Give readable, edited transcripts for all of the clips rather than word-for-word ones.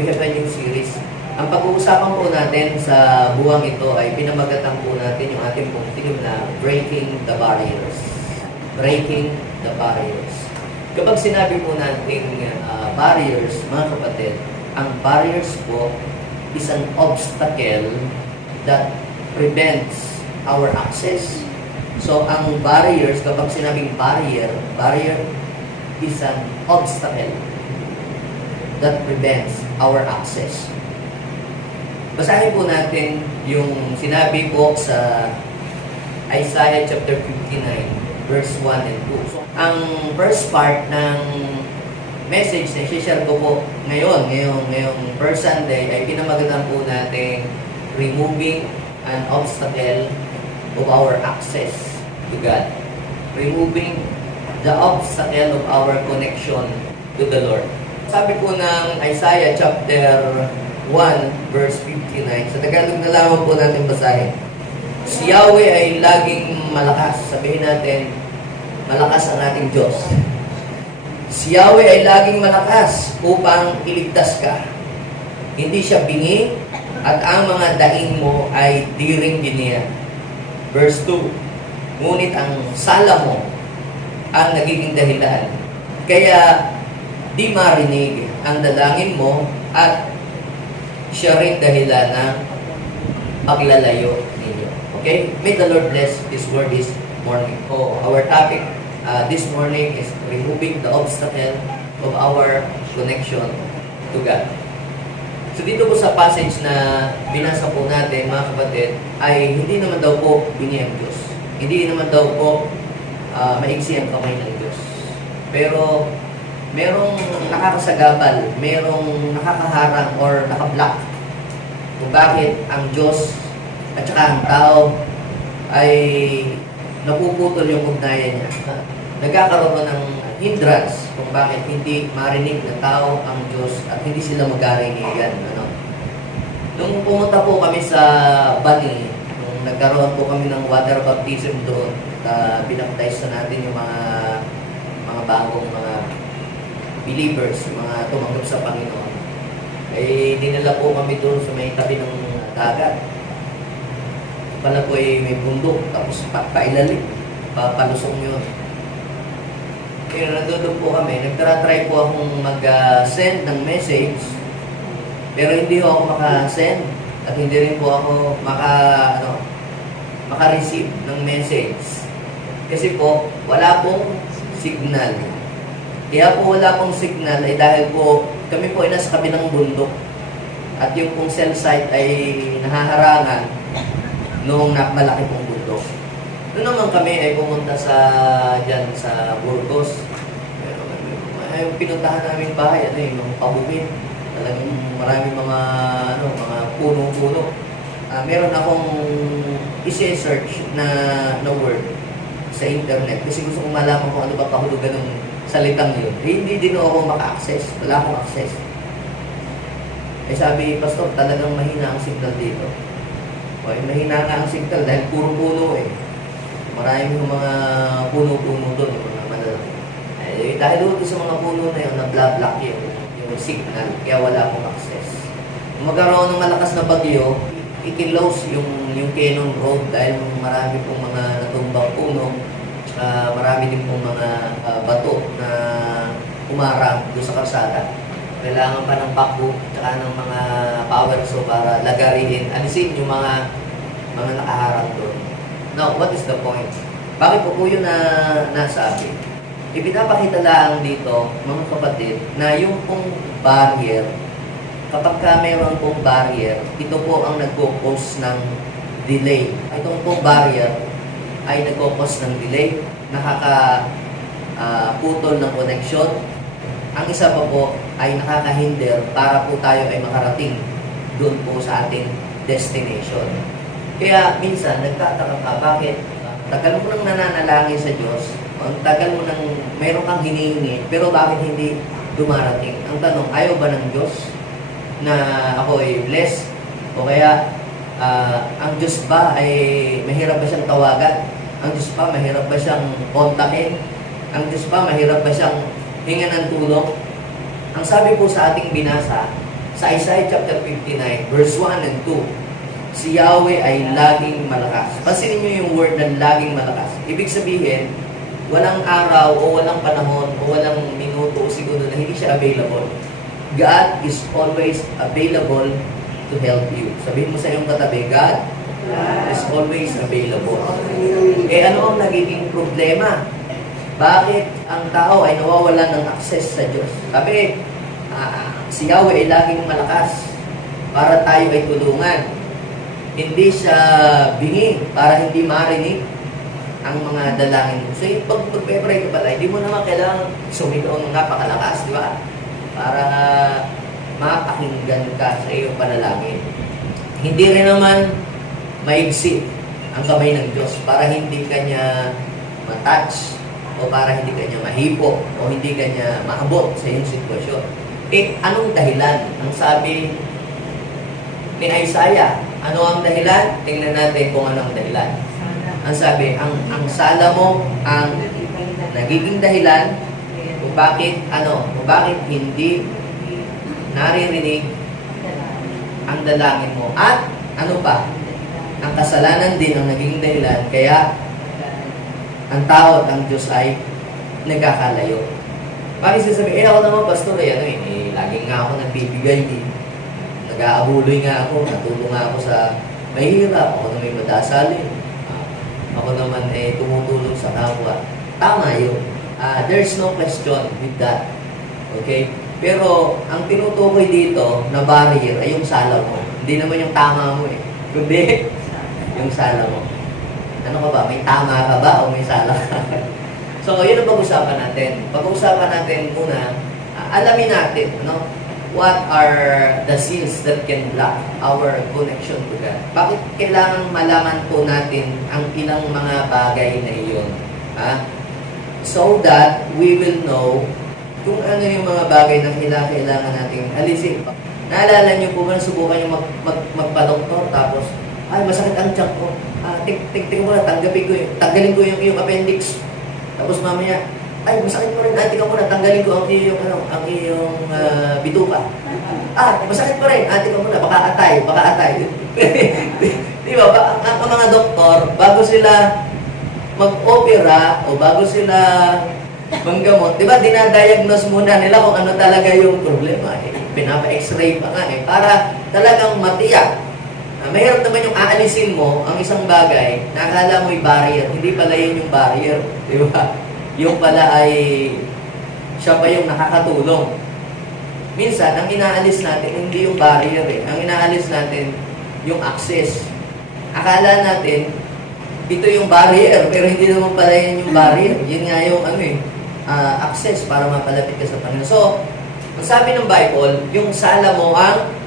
we have a new series. Ang pag-uusapan po natin sa buwang ito ay pinamagatan po natin yung ating pong theme na Breaking the Barriers. Breaking the Barriers. Kapag sinabi po natin barriers, mga kapatid, ang barriers po is an obstacle that prevents our access. So, ang barriers, kapag sinabing barrier is an obstacle that prevents our access. Basahin po natin yung sinabi po sa Isaiah chapter 59, verse 1 and 2. So, ang first part ng message na i-share ko po ngayong first Sunday ay pinamagatan po natin removing an obstacle of our access to God. Removing the obstacle of our connection to the Lord. Sabi po ng Isaiah chapter 1 verse 59, sa Tagalog na lamang po natin basahin. Si Yahweh ay laging malakas. Sabihin natin, malakas ang ating Diyos. Si Yahweh ay laging malakas upang iligtas ka. Hindi siya bingi at ang mga daing mo ay diring giniya. Verse 2, ngunit ang sala mo ang nagiging dahilan. Kaya di marinig ang dalangin mo at siya rin dahilan ng paglalayo ninyo. Okay? May the Lord bless this word this morning. Our topic this morning is removing the obstacle of our connection to God. So dito po sa passage na binasa po natin, mga kapatid, ay hindi naman daw po binhi ang Diyos. Hindi naman daw po maiksi ang kamay ng Diyos. Pero merong nakakasagabal, merong nakakaharang or nakablock kung bakit ang Diyos at saka ang tao ay napuputol yung ugnayan niya. Nagkakaroon ng hindrance kung bakit hindi marinig ng tao ang Diyos at hindi sila magkarinigan. Nung pumunta po kami sa Bani, nung nagkaroon po kami ng water baptism doon, binaptize na natin yung mga bagong mga believers, mga tumanggap sa Panginoon, ay dinala po kami doon sa may tabi ng dagat. Pala po ay may bundok, tapos pailalim, palusong yun. Kaya nandun po kami, nagtry po akong mag-send ng message, pero hindi ho ako maka-send at hindi rin po ako maka-receive ng message. Kasi po, wala pong signal. Kaya po wala pong signal ay dahil po kami po ay nasa kabilang bundok at yung pong cell site ay nahaharangan noong malaki pong bundok. Noon naman kami ay pumunta dyan sa Burgos. Ay, pinuntahan namin bahay, yung pabubin. Talagang maraming mga puno-puno. Meron akong i-search na word sa internet kasi gusto kong malaman kung ano ba kahulugan ng salitang yun. Hindi din ako maka-access. Wala akong access. Eh sabi, Pastor, talagang mahina ang signal dito. Mahina nga ang signal dahil puro puno eh. Maraming yung mga puno-puno doon, yung mga malalaki. Dahil doon sa mga puno na yun, na-block yung signal. Kaya wala akong access. Kung magkaroon ng malakas na bagyo, i-close yung Cannon Road dahil marami pong mga natumbang puno. Marami din pong mga bato na umarang doon sa kalsada. Kailangan pa ng pakbo at ng mga power so para lagarihin, alisin yung mga nakaharang doon. Now, what is the point? Bakit po yun na nasabi? Ipinapakita lang dito, mga kapatid, na yung pong barrier, kapag mayroon pong barrier, ito po ang nagpo-cause ng delay. Itong pong barrier ay nagpo-cause ng delay, nakakaputol ng connection. Ang isa pa po ay nakakahinder para po tayo ay makarating doon po sa ating destination. Kaya minsan, nagtataka ka, bakit? Tagal mo nang nananalangin sa Diyos, ang tagal mo nang mayroon kang hinihingi, pero bakit hindi dumarating? Ang tanong, ayaw ba ng Diyos na ako ay blessed? O kaya, ang Diyos ba ay mahirap ba siyang tawagan? Ang Diyos ba mahirap ba siyang kontakin? Ang Diyos ba mahirap ba siyang hingan ng tulong? Ang sabi po sa ating binasa, Sa Isaiah chapter 59, verse 1 and 2, si Yahweh ay laging malakas. Pansinin niyo yung word na laging malakas. Ibig sabihin, walang araw o walang panahon o walang minuto o segundo na hindi siya available. God is always available to help you. Sabihin mo sa iyong katabi, God is always available. Eh ano ang nagiging problema? Bakit ang tao ay nawawalan ng access sa Diyos? Sabi, si Yahweh ay laging malakas para tayo ay tulungan. Hindi siya bingi para hindi marinig ang mga dalangin mo. So yung pag magpe-pray ka pala, hindi mo naman kailangan sumigaw ng napakalakas, di ba? Para mapakinggan ka sa iyong panalangin. Hindi rin naman maigsi ang kamay ng Diyos para hindi kanya matouch o para hindi kanya mahipo o hindi kanya maabot sa iyong sitwasyon. Eh, anong dahilan? Ang sabi ni Isaiah, ano ang dahilan? Tingnan natin kung ano ang dahilan. Ang sabi, ang sala mo ang nagiging dahilan kung bakit hindi naririnig ang dalangin mo. At ano pa? Ang kasalanan din ang nagiging dahilan kaya ang tao at ang Diyos ay nagkakalayo. Bakit sasabihin, ako naman pastor, lagi nga ako nagbibigay, nag-aabuloy nga ako, natulong nga ako sa mahirap, ako na may madasalin, ako naman tumutulong sa kapwa. Tama yun. There's no question with that. Okay? Pero ang tinutukoy dito na barrier ay yung sala mo. Hindi naman yung tama mo kundi yung sala mo. Ano ka ba? May tama ka ba o may sala ka? So, yun ang pag-usapan natin. Pag-usapan natin muna, alamin natin, what are the sins that can block our connection to God? Bakit kailangan malaman po natin ang ilang mga bagay na iyon? So that we will know kung ano yung mga bagay na kailangan natin alisin. Naalala niyo po ba, subukan yung magpa-doktor, tapos, ay, masakit ang tiyak ko. Tingnan mo na, tanggalin ko yung iyong appendix. Tapos mamaya, ay, masakit mo rin, tingnan mo na, tanggalin ko ang iyong bituka. Masakit mo rin, tingnan mo na, baka atay. Di ba, ang mga doktor, bago sila mag-opera, o bago sila manggamot, di ba, dinadiagnose muna nila kung ano talaga yung problema. Pinapa-x-ray pa nga para talagang matiyak. Mahirap naman yung aalisin mo ang isang bagay na akala mo'y barrier. Hindi pala yun yung barrier. Di ba? Yung pala ay siya pa yung nakakatulong. Minsan, ang inaalis natin, hindi yung barrier Ang inaalis natin, yung access. Akala natin, ito yung barrier, pero hindi naman pala yun yung barrier. Yun nga yung access para mapalapit ka sa Panginoon. So, ang sabi ng Bible, yung sala mo ang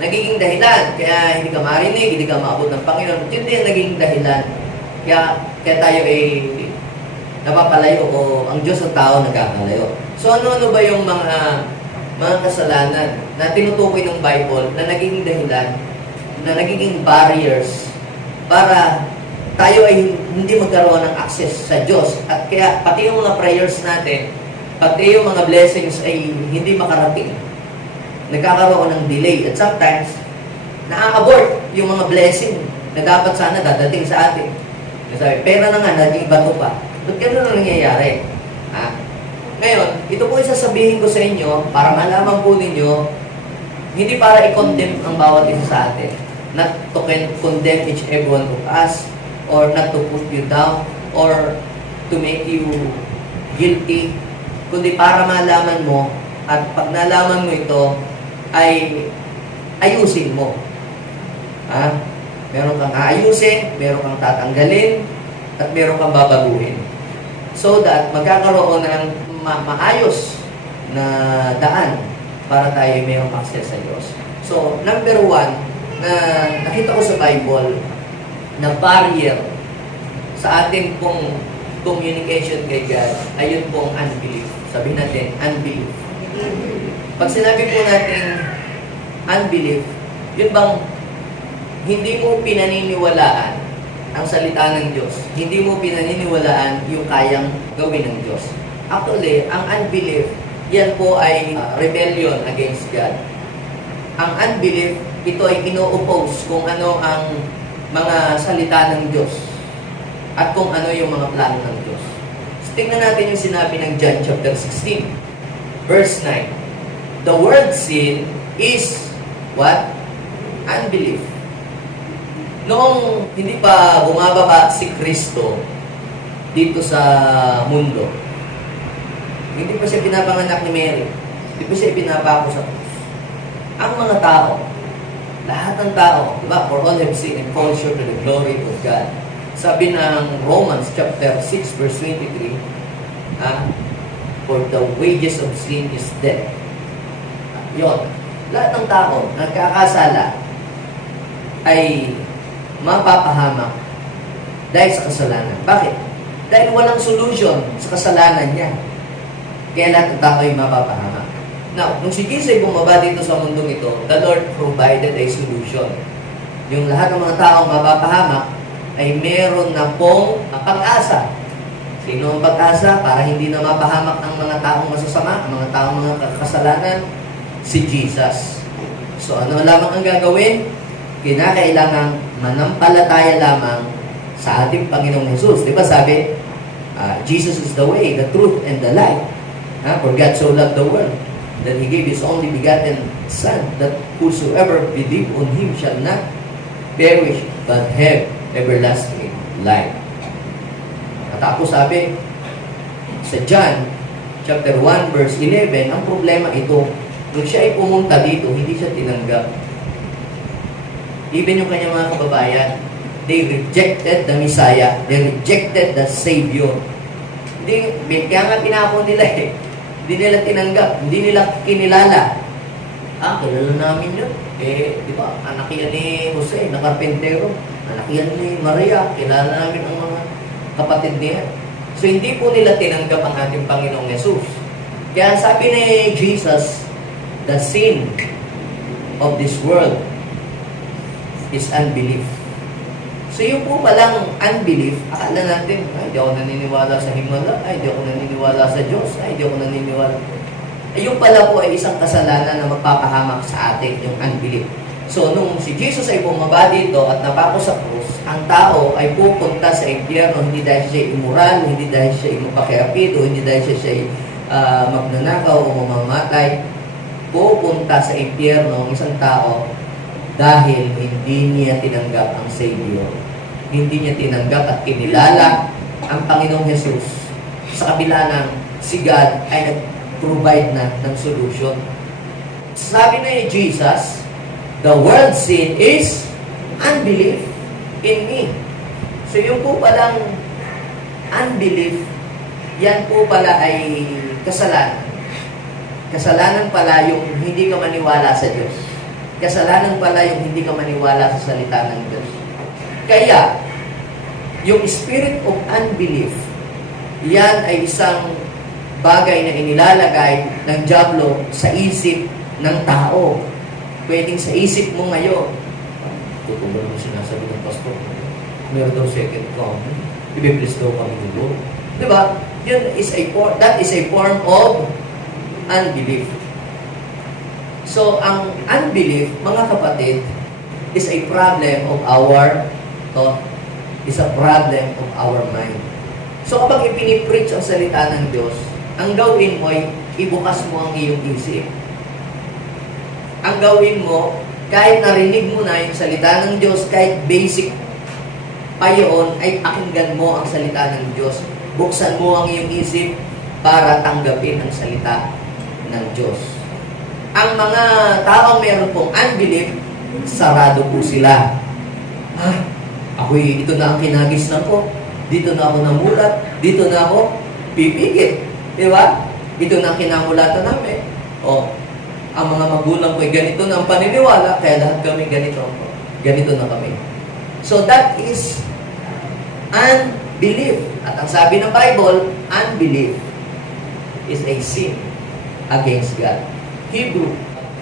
nagiging dahilan. Kaya hindi ka marinig, hindi ka maabot ng Panginoon. Yun din naging dahilan. Kaya tayo ay napapalayo o ang Diyos ang tao nagkakalayo. So ano ba yung mga kasalanan na tinutukoy ng Bible na nagiging dahilan, na nagiging barriers para tayo ay hindi magkaroon ng access sa Diyos. At kaya pati yung mga prayers natin, pati yung mga blessings ay hindi makarating. Nagkakaroon ng delay. At sometimes, na-abort yung mga blessing na dapat sana dadating sa atin. Sabi, pera na nga, naging bato pa. Ba't gano'n na nangyayari? Ngayon, ito po isasabihin ko sa inyo, para malaman po ninyo, hindi para i-condemn ang bawat isa sa atin. Not to condemn each everyone of us, or not to put you down, or to make you guilty, kundi para malaman mo, at pag nalaman mo ito, ay ayusin mo. Meron kang aayusin, meron kang tatanggalin, at meron kang babaguhin. So that magkakaroon ng maayos na daan para tayo mayroong access sa Diyos. So, number 1, na nakita ko sa Bible, na barrier sa ating pong communication kay God, ayun pong unbelief. Sabihin natin, unbelief. Pag sinabi po natin unbelief, yun bang hindi mo pinaniniwalaan ang salita ng Diyos, hindi mo pinaniniwalaan yung kayang gawin ng Diyos. Actually, ang unbelief, yan po ay rebellion against God. Ang unbelief, ito ay ino-oppose kung ano ang mga salita ng Diyos at kung ano yung mga plano ng Diyos. So, tingnan natin yung sinabi ng John chapter 16, verse 9. The word sin is what? Unbelief. Noong hindi pa bumababa si Kristo dito sa mundo, hindi pa siya pinapanganak ni Mary, hindi pa siya pinapako sa krus. Ang mga tao, lahat ng tao, diba? For all have sinned and fall short of the glory of God. Sabi ng Romans chapter 6 verse 23, for the wages of sin is death. Yon. Lahat ng tao nagkakasala ay mapapahamak dahil sa kasalanan. Bakit? Dahil walang solution sa kasalanan niya. Kaya lahat ng tao ay mapapahamak. Now, nung si Jesus ay bumaba dito sa mundong ito, the Lord provided a solution. Yung lahat ng mga taong mapapahamak ay meron na pong pag-asa. Sino ang pag-asa? Para hindi na mapahamak ang mga taong masasama, ang mga taong mga kasalanan, si Jesus. So, ano lamang ang gagawin? Kinakailangan manampalataya lamang sa ating Panginoong Jesus. Di ba sabi, Jesus is the way, the truth, and the life. For God so loved the world that He gave His only begotten Son, that whosoever believe on Him shall not perish, but have everlasting life. At ako sabi, sa John, chapter 1, verse 11, ang problema ito, nung siya ay pumunta dito, hindi siya tinanggap. Even yung kanyang mga kababayan, they rejected the Messiah, they rejected the Savior. Kaya nga pinako nila hindi nila tinanggap, hindi nila kinilala. Kilala namin yun. Di ba, anak yan ni Jose, na karpentero. Anak yan ni Maria, kilala namin ang mga kapatid niya. So, hindi po nila tinanggap ang ating Panginoong Jesus. Kaya sabi ni Jesus, the sin of this world is unbelief. So, yung po palang unbelief, akala natin, ay, di ako naniniwala sa Himala, ay, di ako naniniwala sa Diyos, ay, di ako naniniwala. Ay, yung pala po ay isang kasalanan na magpapahamak sa atin, yung unbelief. So, nung si Jesus ay bumaba dito at napako sa krus, ang tao ay pupunta sa impyerno, hindi dahil siya immoral, hindi dahil siya mapakiapido, hindi dahil siya magnanakaw o mamamatay. Pupunta sa impyerno ang isang tao dahil hindi niya tinanggap ang Savior. Hindi niya tinanggap at kinilala ang Panginoong Jesus sa kabila ng si God ay nag-provide na ng solution. Sabi na ni Jesus, the world's sin is unbelief in me. So yung po palang unbelief, yan po pala ay kasalanan. Kasalanan pala yung hindi ka maniwala sa Diyos. Kasalanan pala yung hindi ka maniwala sa salita ng Diyos. Kaya, yung spirit of unbelief, yan ay isang bagay na inilalagay ng dyablo sa isip ng tao. Pwedeng sa isip mo ngayon. Totoo ba naman sinasabi ng pastor? Meron daw second coming. Ibibless daw kami nito. Diba? That is a form of unbelief. So, ang unbelief, mga kapatid, is a problem of our thought, is a problem of our mind. So, kapag ipinipreach ang salita ng Diyos, ang gawin mo ay ibukas mo ang iyong isip. Ang gawin mo, kahit narinig mo na yung salita ng Diyos, kahit basic pa yun, ay pakinggan mo ang salita ng Diyos. Buksan mo ang iyong isip para tanggapin ang salita ng Diyos. Ang mga taong meron pong unbelief, sarado po sila. Ito na ang kinagisnan ko. Dito na ako namulat. Dito na ako pipigit. Di ba? Ito na ang kinamulatan namin. Ang mga magulang ko ay ganito na ang paniniwala, kaya lahat kami ganito. Ganito na kami. So that is unbelief. At ang sabi ng Bible, unbelief is a sin against God. Hebrew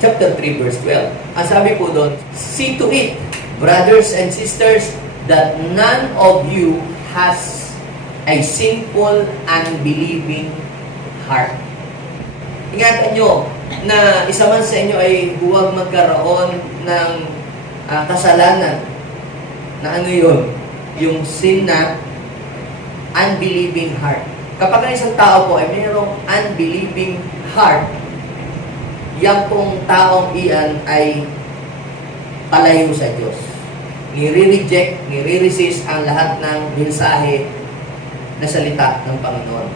chapter 3 verse 12. Ang sabi po doon, see to it, brothers and sisters, that none of you has a sinful, unbelieving heart. Ingatan nyo, na isa man sa inyo ay huwag magkaroon ng kasalanan na ano yun? Yung sin na unbelieving heart. Kapag ang isang tao po ay mayroong unbelieving heart, yang pong taong iyan ay palayo sa Diyos. Nire-reject, nire-resist ang lahat ng mensahe na salita ng Panginoon.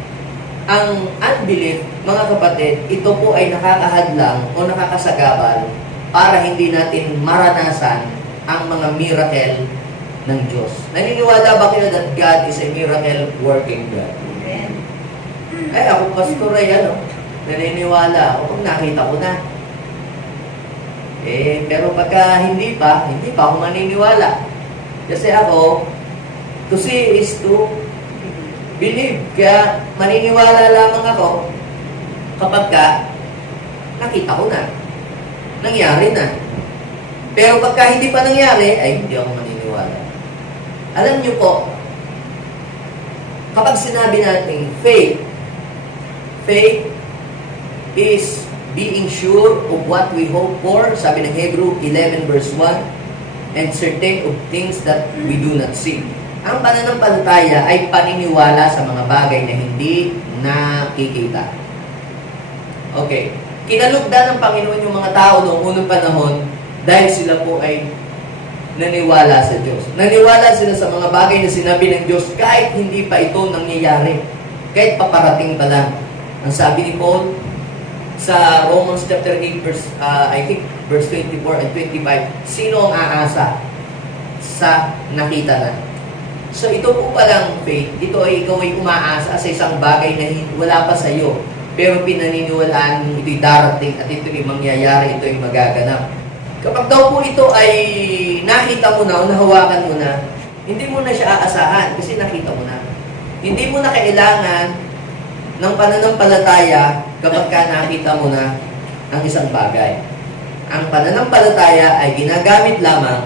Ang unbelief, mga kapatid, ito po ay nakakahadlang o nakakasagabal para hindi natin maranasan ang mga miracle ng Diyos. Naniniwala ba kayo that God is a miracle working God? Amen. Ay, ako pastor ay naniniwala ako kung nakita ko na. Pero pagka hindi pa ako maniniwala. Kasi ako, to see is to believe. Kaya maniniwala lamang ako kapag nakita ko na. Nangyari na. Pero pagka hindi pa nangyari, ay hindi ako maniniwala. Alam niyo po, kapag sinabi natin faith is being sure of what we hope for, sabi ng Hebrew 11 verse 1, and certain of things that we do not see. Ang pananampalataya ay paniniwala sa mga bagay na hindi nakikita. Okay. Kinalugdan ng Panginoon yung mga tao noong unang panahon dahil sila po ay naniwala sa Diyos. Naniwala sila sa mga bagay na sinabi ng Diyos kahit hindi pa ito nangyayari. Kahit paparating pa lang. Ang sabi ni Paul sa Romans chapter 8 verse 24 and 25, sino ang aasa sa nakita na? So ito po palang faith, ito ay ikaw ay umaasa sa isang bagay na wala pa sa iyo, pero pinaniniwalaan mo ito'y darating at ito'y mangyayari, ito'y magaganap. Kapag daw po ito ay nakita mo na o nahawakan mo na, hindi mo na siya aasahan kasi nakita mo na. Hindi mo na kailangan ng pananampalataya kapag nakita mo na ang isang bagay. Ang pananampalataya ay ginagamit lamang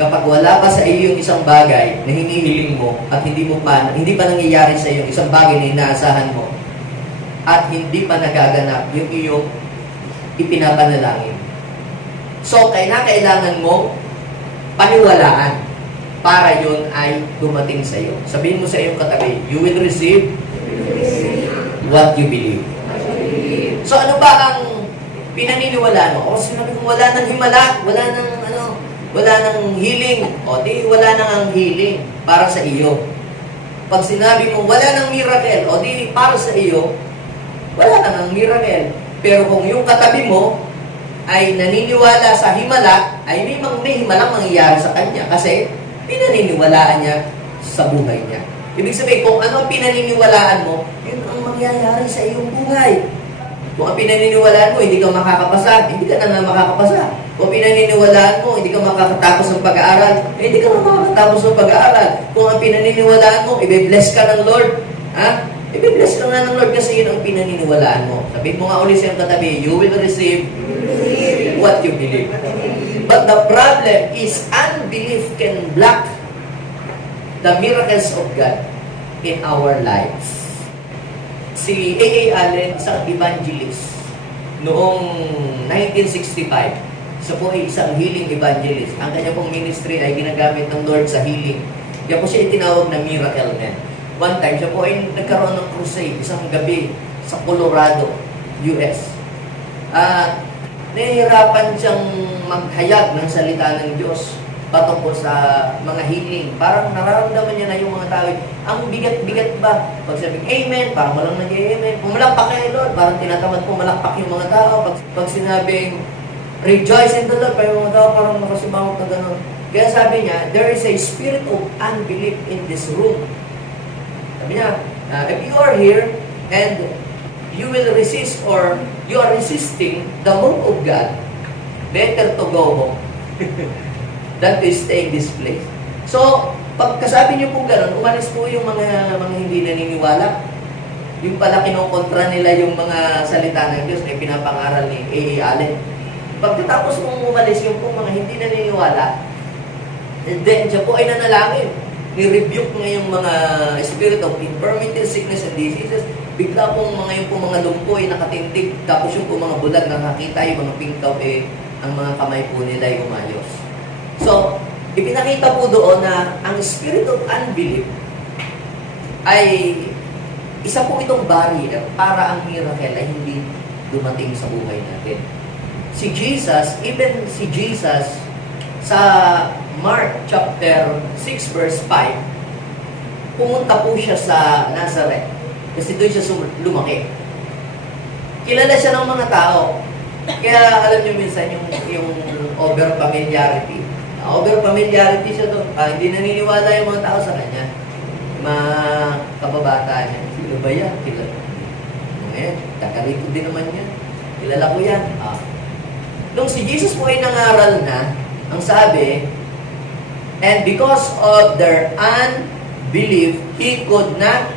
kapag wala pa sa iyo yung isang bagay na hinihiling mo at hindi pa nangyayari sa iyo yung isang bagay na inaasahan mo at hindi pa nagaganap yung iyong ipinapanalangin. So, kailangan mo paniwalaan para yun ay dumating sa iyo. Sabihin mo sa iyong katabi, you will receive what you believe. So, ano ba ang pinaniniwalaan mo? O sinabi ko, wala nang himala, wala nang healing. O di, wala nang ang healing para sa iyo. Pag sinabi mo, wala nang miracle, o di, para sa iyo, wala nang ang miracle. Pero kung yung katabi mo ay naniniwala sa himala, ay may himalang mangyayari sa kanya kasi pinaniniwalaan niya sa buhay niya. Ibig sabihin, kung ano ang pinaniniwalaan mo, yun ang mangyayari sa iyong buhay. Kung ang pinaniniwalaan mo, hindi ka makakapasa, hindi ka na makakapasa. Kung pinaniniwalaan mo, hindi ka makakatapos ng pag-aaral, hindi ka na makakatapos ng pag-aaral. Kung ang pinaniniwalaan mo, ibe-bless ka ng Lord. Ibe-bless ka nga ng Lord kasi yun ang pinaniniwalaan mo. Sabihin mo nga ulit sa iyong katabi, you will receive what you believe. But the problem is unbelief can block the miracles of God in our lives. Si A.A. Allen, isang evangelist, noong 1965, siya po ay isang healing evangelist. Ang kanya pong ministry ay ginagamit ng Lord sa healing. Kaya po siya itinawag na miracle man. One time, siya po ay nagkaroon ng crusade, isang gabi, sa Colorado, US. Nahihirapan siyang maghayag ng salita ng Diyos patungkol sa mga healing. Parang nararamdaman niya na yung mga tao, ang bigat-bigat ba? Pag sabing amen, parang walang nag-amen. Pumalakpak kayo, Lord, parang tinatamad po malakpak yung mga tao. Pag sinabing rejoice in the Lord, parang yung mga tao parang nakasimangot na gano'n. Kaya sabi niya, there is a spirit of unbelief in this room. Sabi niya, if you are here and you will resist or you are resisting the move of God, better to go home than to stay in this place. So, pagkasabi niyo po gano'n, umalis po yung mga hindi naniniwala. Yung pala kinokontra nila yung mga salita ng Diyos na pinapangaral ni A.A. Allen. Pagkatapos mong umalis yung po mga hindi naniniwala, then siya po ay nanalangin. ni-rebuke niya yung mga spirit of infirmity, sickness, and diseases. Bigla pong yung pong mga lumpo ay nakatindig, tapos yung pong mga bulag nakakita, yung mga pingkaw ang mga kamay po nila ay umayos. So, ipinakita po doon na ang spirit of unbelief ay isa po itong barrier para ang miracle ay hindi dumating sa buhay natin. Even si Jesus, sa Mark chapter 6 verse 5, pumunta po siya sa Nazareth kasi doon siya lumaki. Kilala siya ng mga tao. Kaya alam niyo minsan yung over familiarity. Over familiarity siya doon. Hindi naniniwala yung mga tao sa kanya. Mga kababata niya. Sino ba yan? Kilala. Ngayon, takarito din naman yan. Kilala ko yan. Nung si Jesus po ay nangaral na, ang sabi, and because of their unbelief, he could not.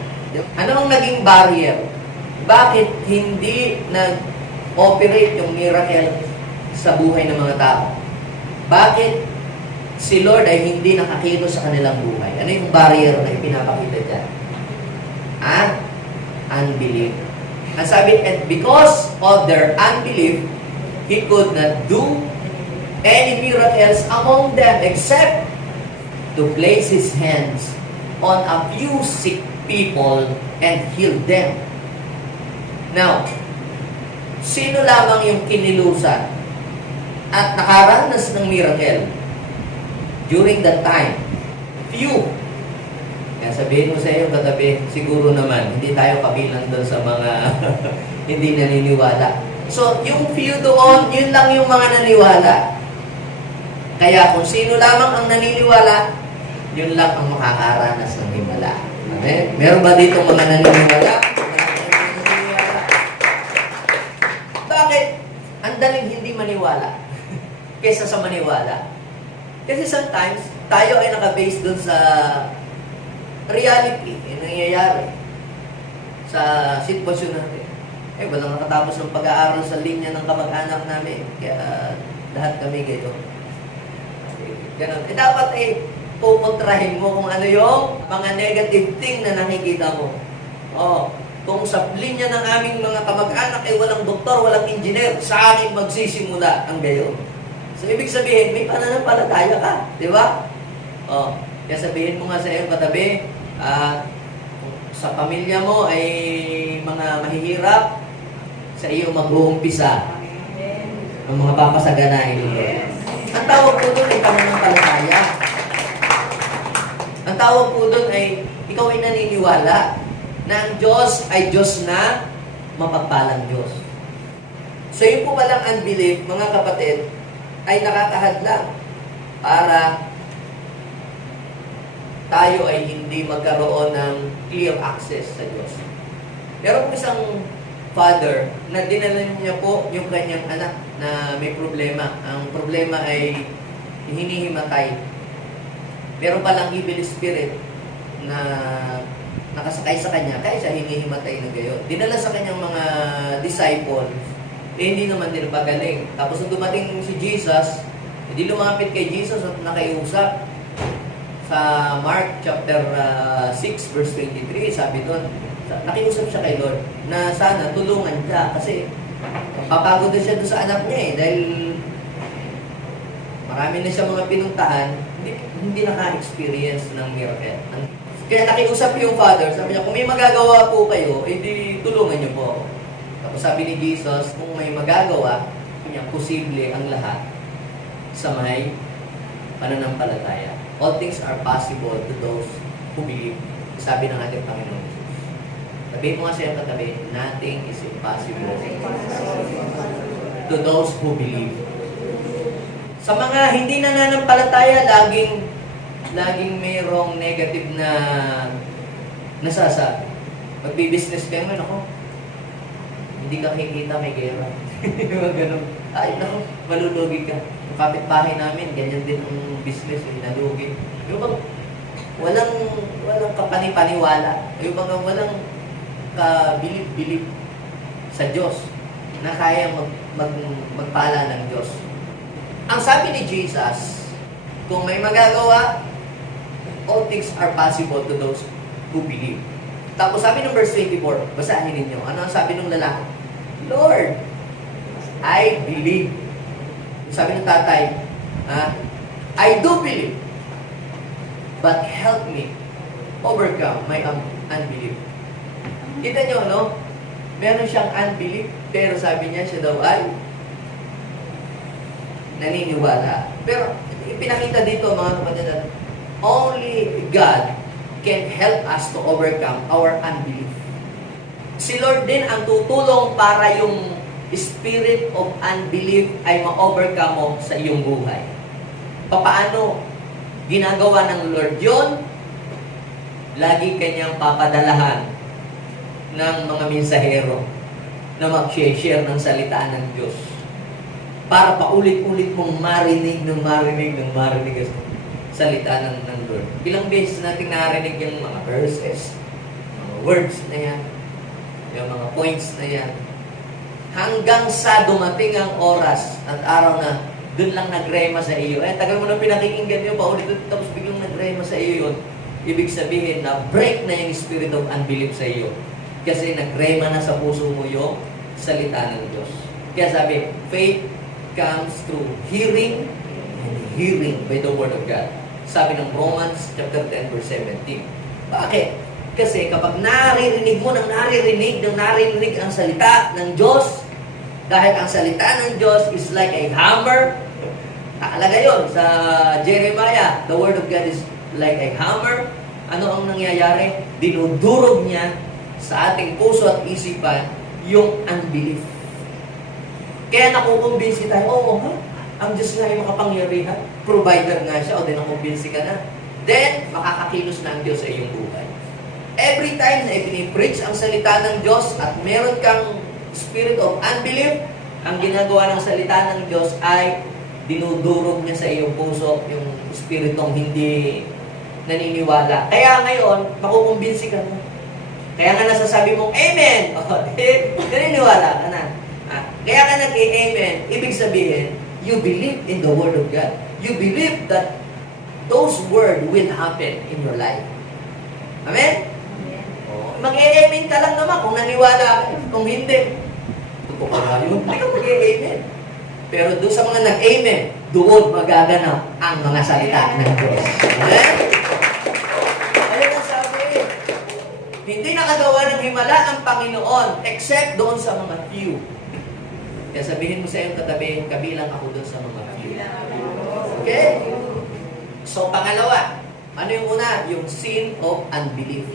Ano ang naging barrier? Bakit hindi nag-operate yung miracle sa buhay ng mga tao? Bakit si Lord ay hindi nakakilos sa kanilang buhay? Ano yung barrier na ipinapakita dyan? Unbelief. Ang sabi, and because of their unbelief, he could not do any miracles among them except to place his hands on a few sick people and heal them. Now, sino lamang yung kinilusan at nakaranas ng miracle during that time? Few. Kaya sabihin mo sa iyo katabi, siguro naman, hindi tayo kabilang doon sa mga hindi naniniwala. So, yung few doon, yun lang yung mga naniwala. Kaya kung sino lamang ang naniniwala, yun lang ang makakaranas ng himala. Amen? Meron ba dito mga naniniwala? Bakit? Ang daling hindi maniwala kesa sa maniwala. Kasi sometimes, tayo ay nakabase doon sa reality, yung nangyayari sa sitwasyon natin. Walang nakatapos ng pag-aaral sa linya ng kamag-anak namin. Kaya lahat kami gayon. Ganun. Dapat pupuntrahin mo kung ano yung mga negative thing na nakikita mo. Kung sa linya ng aming mga kamag-anak walang doktor, walang engineer, sa akin magsisimula ang gayon. So, ibig sabihin, may pananampalataya ka. Di ba? Kaya sabihin mo nga sa iyong katabi, sa pamilya mo ay mga mahihirap, sa iyo mag-uumpisa ang mga papasaganain nito. Ang tawag po doon ay pananampalataya. Ang tawag po doon ay ikaw ay naniniwala na ang Diyos ay Diyos na mapagpalang Diyos. So yun po palang unbelief, mga kapatid, ay nakakahadlang para tayo ay hindi magkaroon ng clear access sa Diyos. Meron po isang father na dinala niya po yung kanyang anak na may problema. Ang problema ay hinihimatay. Meron palang evil spirit na nakasakay sa kanya, kaya siya hinihimatay na gayon. Dinala sa kanyang mga disciples, hindi naman nila pagaling. Tapos nung dumating si Jesus, hindi lumapit kay Jesus at nakiusap. Sa Mark chapter 6 verse 23, sabi doon, nakiusap siya kay Lord na sana tulungan siya kasi papagod na siya doon sa anak niya dahil marami na siya mga pinuntahan, hindi naka-experience ng miracle. Kaya nakiusap yung father, sabi niya, kung may magagawa po kayo, edi tulungan niyo po ako. Tapos sabi ni Jesus, kung may magagawa, posible ang lahat sa may pananampalataya. All things are possible to those who believe. Sabi ng ating Panginoon Jesus. Sabihin mo nga siya katabi, nothing is impossible to those who believe. Sa mga hindi nananampalataya, laging mayroong negative na nasasabi. Magbi-business kayo ngayon, ako, hindi ka kikita, may gera. Ganun. Ay, naku, malulugi ka. Yung kapitbahay namin, ganyan din ang business, nalugi. Yung bang, walang kapanipaniwala. Yung bang, walang kabilib-bilib sa Diyos na kaya magpala ng Diyos. Ang sabi ni Jesus, kung may magagawa, all things are possible to those who believe. Tapos sabi ng verse 24, basahin ninyo. Ano ang sabi ng lalaki? Lord, I believe. Sabi ng tatay, I do believe. But help me overcome my unbelief. Kita nyo, no? Meron siyang unbelief, pero sabi niya, siya daw ay naniniwala. Pero ipinakita dito, mga kapatid, only God can help us to overcome our unbelief. Si Lord din ang tutulong para yung spirit of unbelief ay ma-overcome mo sa iyong buhay. Papaano ginagawa ng Lord yun? Lagi kanyang papadalahan ng mga mensahero na mag-share ng salita ng Diyos para paulit-ulit mong marinig ng salita ng Lord. Ilang beses natin narinig yung mga verses, mga words na yan, yung mga points na yan, hanggang sa dumating ang oras at araw na dun lang nagrema sa iyo. Tagal mo na pinakikinggan yun, paulit-ulit, tapos biglang nagrema sa iyo yun. Ibig sabihin na break na yung spirit of unbelief sa iyo. Kasi nagrema na sa puso mo yung salita ng Diyos. Kaya sabi, faith comes through hearing and hearing by the Word of God. Sabi ng Romans chapter 10 verse 17. Bakit? Kasi kapag naririnig mo ng naririnig ang salita ng Diyos, dahil ang salita ng Diyos is like a hammer, nakalagay yun sa Jeremiah, the Word of God is like a hammer. Ano ang nangyayari? Dinudurog niya sa ating puso at isipan yung unbelief. Kaya nakukumbinsi tayo, ang Diyos nga ay makapangyarihan, provider nga siya, o din nakukumbinsi ka na. Then, makakakilos na ang Diyos sa iyong buhay. Every time na ipinipreach ang salita ng Diyos at meron kang spirit of unbelief, ang ginagawa ng salita ng Diyos ay dinudurog niya sa iyong puso yung spiritong hindi naniniwala. Kaya ngayon, makukumbinsi ka na. Kaya nga nasasabi mong, Amen! Naniniwala ka na. Kaya ka nag-Amen, ibig sabihin, you believe in the Word of God. You believe that those words will happen in your life. Amen? Mag-Amen ka lang naman kung naniwala ka. Kung hindi, totoo ka yun, hindi ka mag-Amen. Pero doon sa mga nag-Amen, doon magaganap ang mga salita ng Diyos. Amen? Ayun ang sabi, hindi nakagawa ng himala ang Panginoon except doon sa mga few. Kaya sabihin mo sa iyong katabi, kabilang ako doon sa mga few. Okay? So, pangalawa, ano yung una? Yung sin of unbelief.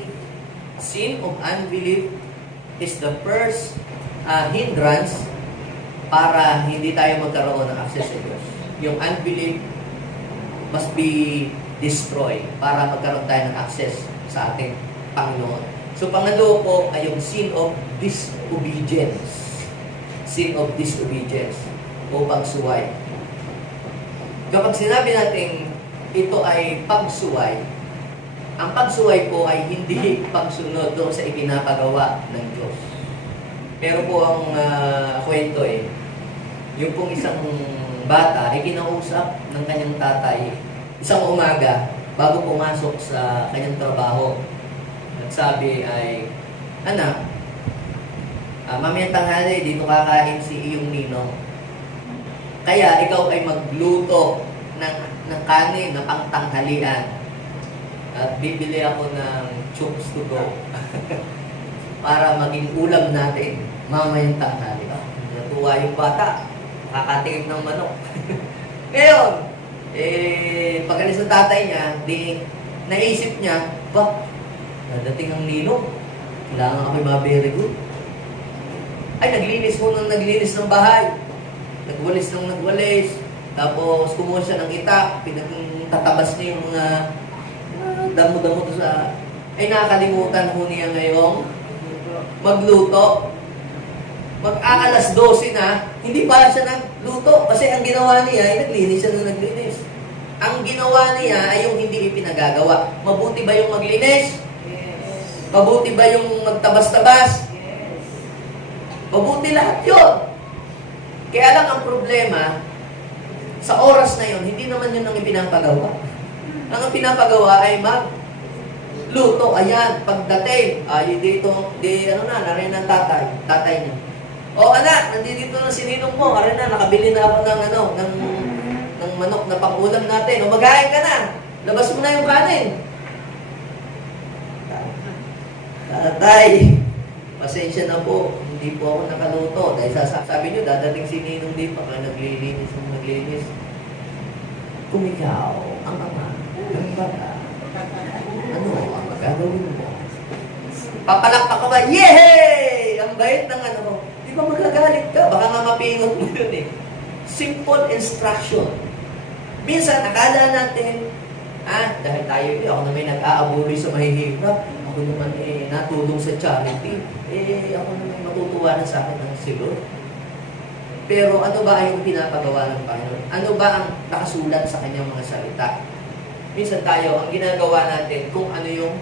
Sin of unbelief is the first hindrance para hindi tayo magkaroon ng access sa Diyos. Yung unbelief must be destroyed para magkaroon tayo ng access sa ating Panginoon. So, pangalawa po ay yung sin of disobedience. Sin of disobedience o pagsuway. Kapag sinabi natin ito ay pagsuway, ang pagsuway po ay hindi pagsunod doon sa ipinapagawa ng Diyos. Pero po ang kwento yung pong isang bata ay kinausap ng kanyang tatay isang umaga bago pumasok sa kanyang trabaho. Nagsabi ay, anak, mamayang tanghali, dito kakain si iyong ninong. Kaya ikaw ay magluto ng kanin na pangtanghalian. At bibili ako ng chooks to go para maging ulam natin mamayang tanghali. Natuwa yung bata, nakakatingin ng manok. Ngayon, pag-alis ng tatay niya, naisip niya, nadating ang ninong, kailangan ako yung very good. Ay, naglinis ng bahay. Nagwalis ng nagwalis. Tapos, kumuha siya ng itak. Pinagtatabas niya yung mga damo-damo sa... Ay, nakakalimutan ho niya ngayong magluto. Mag-aalas 12 na, hindi pa siya nagluto. Kasi ang ginawa niya, ay naglinis siya na naglinis. Ang ginawa niya ay yung hindi ipinagagawa. Mabuti ba yung maglinis? Yes. Mabuti ba yung magtabas-tabas? Mabuti lahat yun. Kaya lang ang problema, sa oras na yun, hindi naman yun ang ipinapagawa. Ang pinapagawa ay magluto. Ayan, pagdating, ay dito, narin ang tatay niya. O anak, nandito na si ninong mo, arin na, nakabili na ako ng manok na pang-ulam natin. O maghain ka na, labas mo na yung kanin. Tatay, pasensya na po, hindi po ako nakaluto. Dahil sabi niyo, dadating si ninong dito, kaya naglinis. Kung ikaw, ang ama, ang bata, ano ang magagawin mo? Papalakpak ka ba? Yehey! Ang bait ng ano mo. Di ba magagalit ka? Baka nga mapingot mo yun eh. Simple instruction. Minsan, akala natin, dahil tayo, ako na may nag-aabuloy sa mahihirap, ako naman natulong sa charity, ako naman matutuwa na sa akin ng siguro. Pero ano ba yung pinapagawa ng Panginoon? Ano ba ang nakasulat sa kanyang mga salita? Minsan tayo, ang ginagawa natin, kung ano yung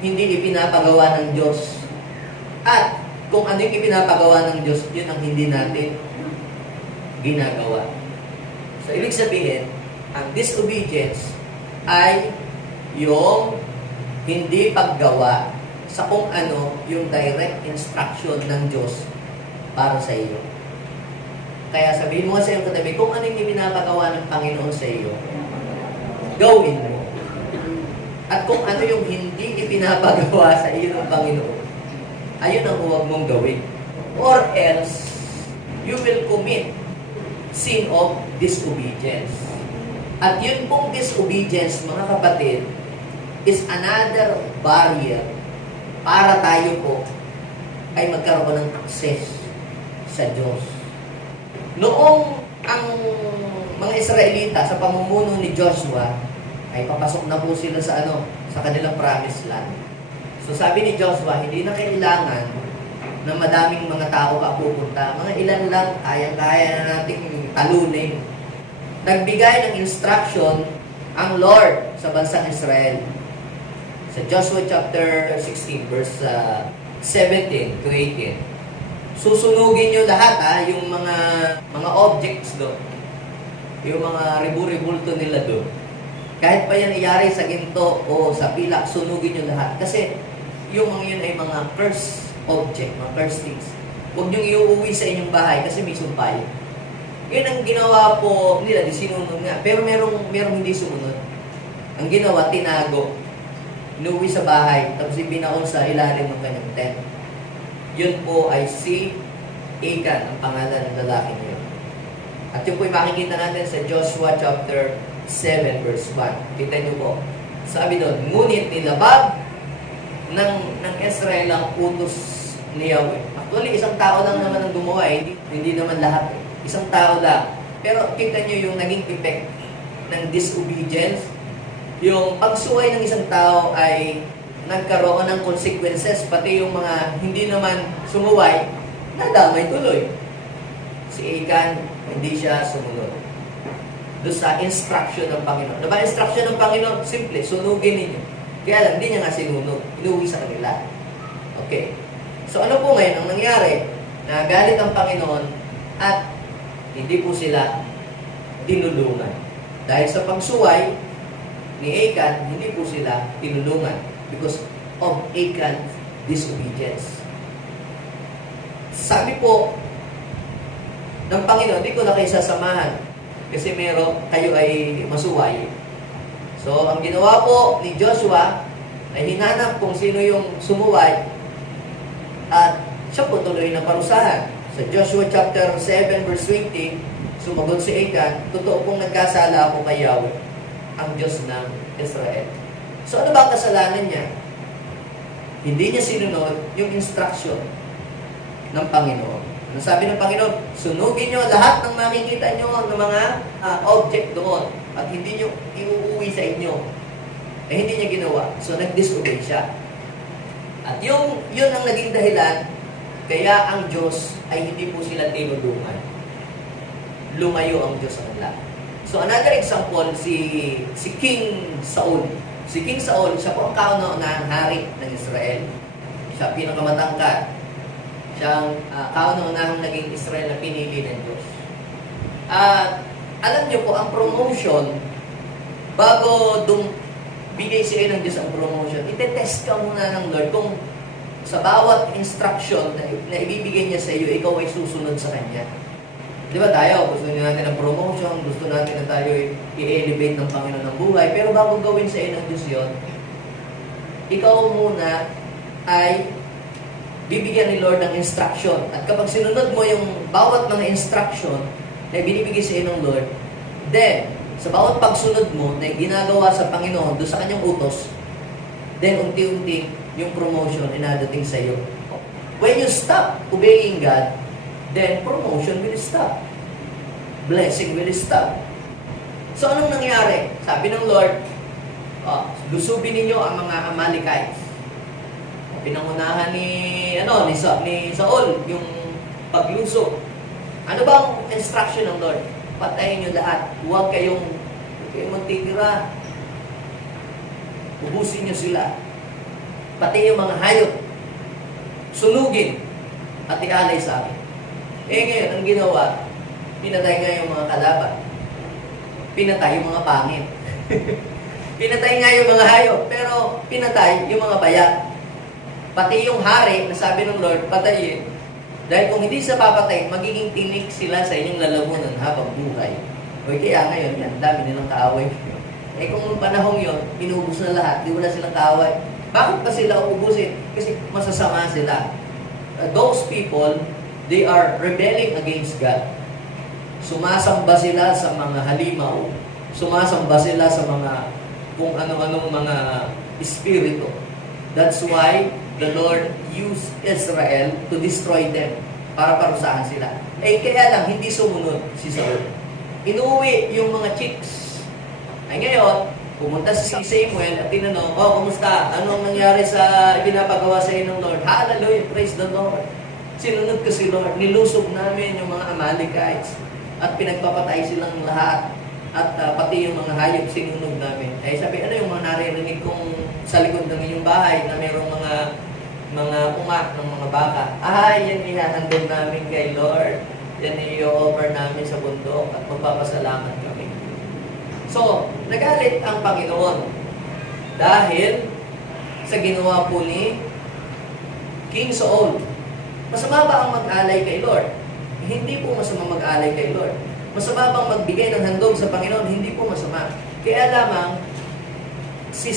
hindi ipinapagawa ng Diyos. At kung ano yung ipinapagawa ng Diyos, yun ang hindi natin ginagawa. So, ibig sabihin, ang disobedience ay yung hindi paggawa sa kung ano yung direct instruction ng Diyos para sa iyo. Kaya sabihin mo sa iyong katabi, kung ano yung pinapagawa ng Panginoon sa iyo, gawin mo. At kung ano yung hindi ipinapagawa sa iyo ng Panginoon, ayun ang huwag mong gawin. Or else, you will commit sin of disobedience. At yun pong disobedience, mga kapatid, is another barrier para tayo po ay magkaroon ng access sa Diyos. Noong ang mga Israelita sa pamumuno ni Joshua ay papasok na po sila sa kanilang promised land. So sabi ni Joshua, hindi na kailangan na madaming mga tao pa pupunta. Mga ilan lang, kaya na nating talunin. Nagbigay ng instruction ang Lord sa bansang Israel. Sa Joshua chapter 16 verse 17 to 18. Susunugin nyo lahat yung mga objects doon. Yung mga ribu-ribulto nila doon. Kahit pa yan iyari sa ginto o sa pilak, sunugin nyo lahat. Kasi yung mga yun ay mga cursed object, mga cursed things. Huwag nyo iuwi sa inyong bahay kasi may sumpay. Yun ang ginawa po nila, di sinunod nga. Pero merong hindi sumunod. Ang ginawa, tinago. Inuwi sa bahay, tapos ibinaon sa ilalim ng kanyang tent. Yun po ay si Achan, ang pangalan ng lalaki niya. At yun po ay makikita natin sa Joshua chapter 7 verse 1. Kita niyo po. Sabi doon, ngunit nilabag ng Israel ang utos ni Yahweh. Actually, isang tao lang naman ang gumawa. Hindi naman lahat. Isang tao lang. Pero kita niyo yung naging effect ng disobedience. Yung pagsuway ng isang tao ay nagkaroon ng consequences, pati yung mga hindi naman sumuway, nadamay tuloy. Si Achan, hindi siya sumunod. Doon sa instruction ng Panginoon. Diba instruction ng Panginoon? Simple, sunugin ninyo. Kaya lang, hindi niya nga sinunod. Inuwi sa kanila. Okay. So ano po ngayon ang nangyari? Nagalit ang Panginoon at hindi po sila tinulungan. Dahil sa pagsuway ni Achan, hindi po sila tinulungan. Because of Achan's disobedience. Sabi po ng Panginoon, di ko na kayo sasamahan kasi kayo ay masuway. So, ang ginawa po ni Joshua ay hinanap kung sino yung sumuway at siya po tuloy na parusahan. Sa Joshua chapter 7 verse 20, sumagot si Achan, totoo pong nagkasala ako kay Yahweh, ang Diyos ng Israel. So ano ba ang kasalanan niya? Hindi niya sinunod yung instruction ng Panginoon. Ano sabi ng Panginoon? Sunugin niyo lahat ng makikita niyo ng mga object doon at hindi niyo iuuwi sa inyo. Hindi niya ginawa. So nag-disobey siya. At yun ang naging dahilan kaya ang Diyos ay hindi po sila tinulungan. Lumayo ang Diyos sa kanila. So another example, si King Saul. Si King Saul, siya po ang kauna-unahang hari ng Israel. Siya pinakamatangkad. Siya ang kauna-unahang naging Israel na pinili ng Diyos. Alam niyo po, ang promotion, bago bigay sa iyo ng Diyos ang promotion, itetest ka muna ng Lord kung sa bawat instruction na ibibigay niya sa iyo, ikaw ay susunod sa Kanya. Di ba tayo, gusto natin ng promotion, gusto natin na tayo i-elevate ng Panginoon ng buhay, pero bago gawin sa iyo ng Diyos yun, ikaw muna ay bibigyan ni Lord ng instruction. At kapag sinunod mo yung bawat mga instruction na binibigay sa iyo ng Lord, then, sa bawat pagsunod mo na ginagawa sa Panginoon doon sa Kanyang utos, then unti-unti yung promotion ay nadating sa iyo. When you stop obeying God, then promotion will stop. Blessing will stop. So, anong nangyari? Sabi ng Lord, lusubin ninyo ang mga Amalekites. Pinangunahan ni Saul yung paglusob. Ano ba ang instruction ng Lord? Patayin nyo lahat. Huwag kayong magtitira. Ubusin nyo sila. Pati yung mga hayop. Sunugin. At ialay sa akin. Ngayon, ang ginawa, pinatay nga yung mga kalaban. Pinatay yung mga pangit. Pinatay nga yung mga hayop, pero pinatay yung mga bayat. Pati yung hari, na sabi ng Lord, patayin. Dahil kung hindi sa papatay, magiging tinik sila sa inyong lalamunan habang buhay. O kaya ngayon, yan, dami nilang kaaway. Kung nung panahong yun, inubos na lahat, di wala silang kaaway. Bakit pa sila uubusin? Kasi masasama sila. Those people, they are rebelling against God. Sumasamba sila sa mga halimaw. Sumasamba sila sa mga kung ano-anong mga espiritu. That's why the Lord used Israel to destroy them para parusahan sila. Kaya lang, hindi sumunod si Saul. Inuwi yung mga chicks. Ngayon, pumunta si Samuel at tinanong, kumusta? Anong nangyari sa pinapagawa sa inyo ng Lord? Hallelujah, praise the Lord. Sinunod ko si Lord, nilusog namin yung mga Amalekites at pinagpapatay silang lahat at pati yung mga hayop sinunod namin. Sabi, ano yung mga naririnig kong sa likod ng inyong bahay na mayroong mga umak ng mga baka? Yan ihahandog namin kay Lord. Yan i-offer namin sa bundok at magpapasalamat kami. So, nagalit ang Panginoon dahil sa ginawa po ni King Saul. Masama ba ang mag-alay kay Lord? Hindi po masama mag-alay kay Lord. Masama bang magbigay ng handog sa Panginoon? Hindi po masama. Kaya lamang, si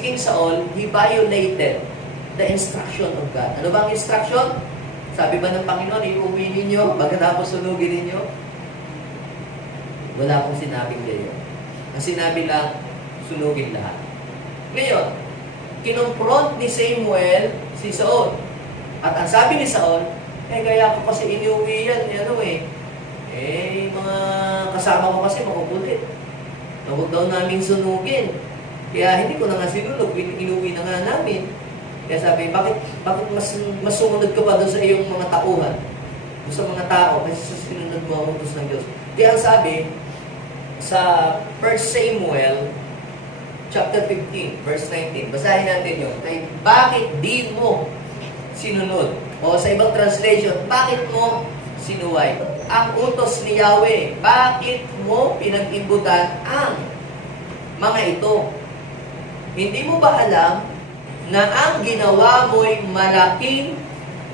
King Saul, he violated the instruction of God. Ano ba ang instruction? Sabi ba ng Panginoon, iuwi ninyo, pagkatapos sunugin ninyo? Wala pong sinabing ganyan. Ang sinabi lang, sunugin lahat. Ngayon, kinonfront ni Samuel si Saul. At ang sabi ni Saul, kaya ko kasi iniuwi yan, mga kasama ko kasi makukulit. Huwag daw namin sunugin. Kaya hindi ko na nga sinunog, inuwi na nga namin. Kaya sabi, bakit mas sumunod ka pa doon sa iyong mga tauhan? Doon sa mga tao, kasi sinunod mo ang utos ng Diyos. Kaya ang sabi, sa 1 Samuel, chapter 15, verse 19, basahin natin yun. Bakit di mo sinunod? O sa ibang translation, bakit mo sinuway ang utos ni Yahweh? Bakit mo pinag-imbutan ang mga ito? Hindi mo ba alam na ang ginawa mo'y malaking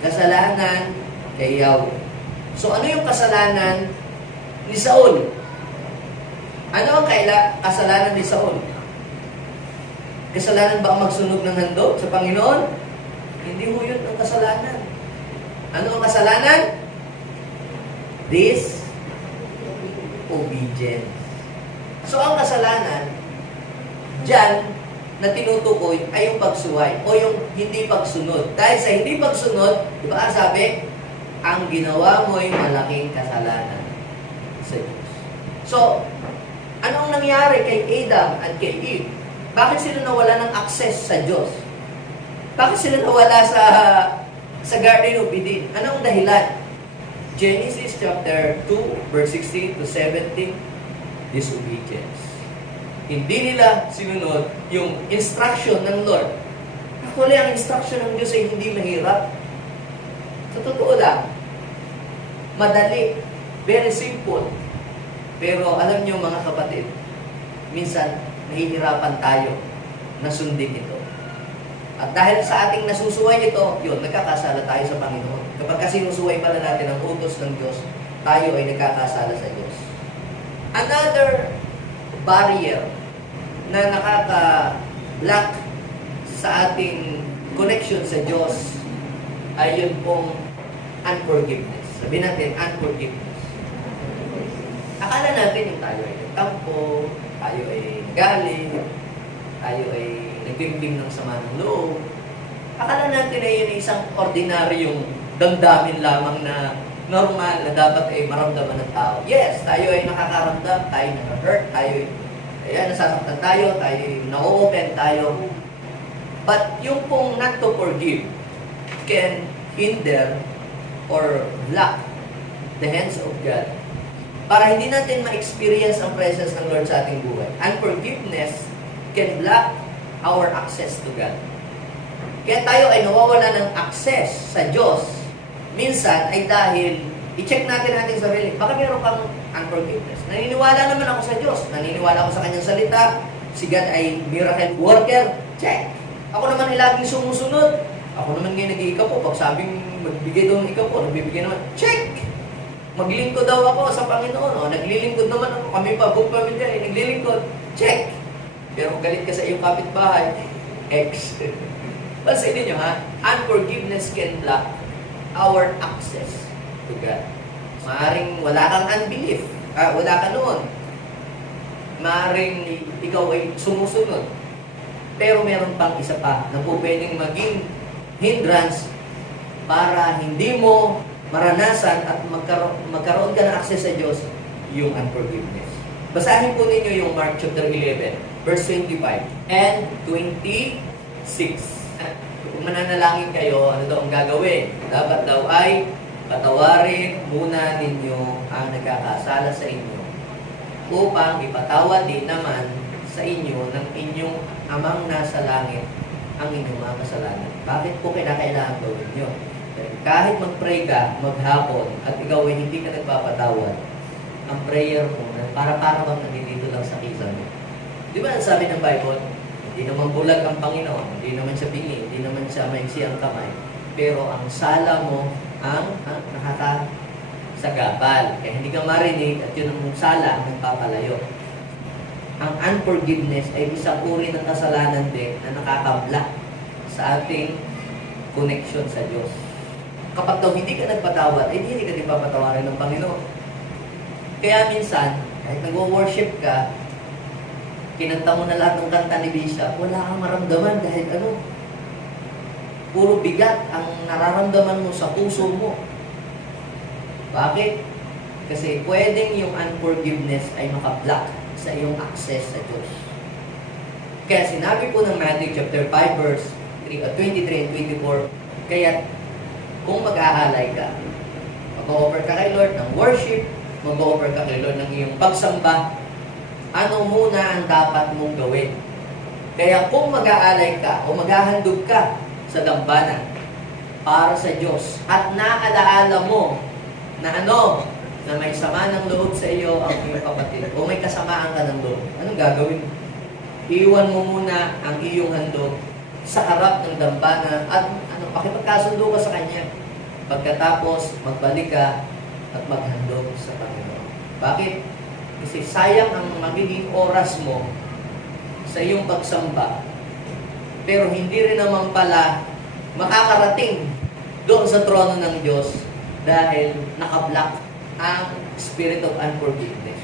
kasalanan kay Yahweh? So ano yung kasalanan ni Saul? Ano ang kasalanan ni Saul? Kasalanan ba ang magsunog ng handog sa Panginoon? Hindi mo yun ang kasalanan. Ano ang kasalanan? Disobedience. So ang kasalanan, dyan, na tinutukoy ay yung pagsuway o yung hindi pagsunod. Dahil sa hindi pagsunod, di ba sabi, ang ginawa mo ay malaking kasalanan sa Diyos. So, anong nangyari kay Adam at kay Eve? Bakit sila nawala ng access sa Diyos? Bakit sila nawala sa Garden of Eden? Anong dahilan? Genesis chapter 2, verse 16 to 17, disobedience. Hindi nila sinunod yung instruction ng Lord. Actually, ang instruction ng Diyos ay hindi mahirap. Sa totoo lang, madali, very simple. Pero alam niyo mga kapatid, minsan nahihirapan tayo na sundin ito. At dahil sa ating nasusuway ito, yun, nagkakasala tayo sa Panginoon. Kapag sinusuway pala natin ang utos ng Diyos, tayo ay nagkakasala sa Diyos. Another barrier na nakaka-block sa ating connection sa Diyos ay yun pong unforgiveness. Sabihin natin, unforgiveness. Akala natin yung tayo ay nagtampo, tayo ay galit, tayo ay nagbimbing ng sama ng loob. Akala natin ay yun isang ordinaryong damdamin lamang na normal na dapat ay maramdaman ng tao. Yes, tayo ay nakakaramdam, tayo nakaka-hurt, tayo ay nasasaktan tayo ay na-open tayo. But yung pong not to forgive can hinder or block the hands of God para hindi natin ma-experience ang presence ng Lord sa ating buhay. Unforgiveness can block our access to God. Kaya tayo ay nawawala ng access sa Diyos. Minsan ay dahil i-check natin ating sarili. Baka meron kang unforgiveness. Naniniwala naman ako sa Diyos. Naniniwala ako sa Kanyang salita. Si God ay miracle worker. Check. Ako naman ay laging sumusunod. Ako naman ngayon nag-iikapo. Pag sabing magbigay daw ng ikapo, nagbibigay naman. Check! Maglingkod daw ako sa Panginoon. O, naglilingkod naman ako. Kami pa, buong pamilya ay naglilingkod. Check! Pero kung galit ka sa iyong kapitbahay, X. Pansinin nyo ha, unforgiveness can block our access to God. Maaring wala kang unbelief. Wala ka noon. Maaring ikaw ay sumusunod. Pero meron pang isa pa na po pwedeng maging hindrance para hindi mo maranasan at magkaroon ka ng access sa Diyos, yung unforgiveness. Basahin po ninyo yung Mark chapter 11, verse 25 and 26. Kung mananalangin kayo, ano daw ang gagawin? Dapat daw ay patawarin muna ninyo ang nagkakasala sa inyo upang ipatawad din naman sa inyo ng inyong amang nasa langit ang inyong mga kasalanan. Bakit po kinakailangan gawin nyo? Kahit mag-pray ka maghapon at ikaw ay hindi ka nagpapatawad, ang prayer mo para bang nandito lang sa kisa mo. Di ba ang sabi ng Bible? Hindi naman bulag ang Panginoon, hindi naman siya bingi, hindi naman siya maiksi ang kamay. Pero ang sala mo ang nakakasagabal. Kaya hindi ka marinig at yun ang sala ang nagpapalayo. Ang unforgiveness ay isang uri ng kasalanan din na nakakablock sa ating connection sa Diyos. Kapag daw hindi ka nagpatawad, ay hindi ka din papatawarin ng Panginoon. Kaya minsan, kahit nag-worship ka, kinanta mo na lahat ng kanta ni Bishop, wala kang maramdaman dahil puro bigat ang nararamdaman mo sa puso mo. Bakit? Kasi pwedeng yung unforgiveness ay makablock sa iyong access sa Diyos. Kaya sinabi po ng Matthew chapter 5 verse 23 and 24, kaya kung mag-aalay ka, mag-offer ka kay Lord ng worship, mag-offer ka kay Lord ng iyong pagsamba, ano muna ang dapat mong gawin? Kaya kung mag-aalay ka o maghahandog ka sa dambana para sa Diyos at naalaala mo na na may sama ng loob sa iyo ang iyong kapatid o may kasamaan ka ng loob, anong gagawin mo? Iwan mo muna ang iyong handog sa harap ng dambana at pakipagkasundo ka sa Kanya. Pagkatapos, magbalik ka at maghandog sa Panginoon. Bakit? Kasi sayang ang magiging oras mo sa iyong pagsamba. Pero hindi rin naman pala makakarating doon sa trono ng Diyos dahil nakablock ang spirit of unforgiveness.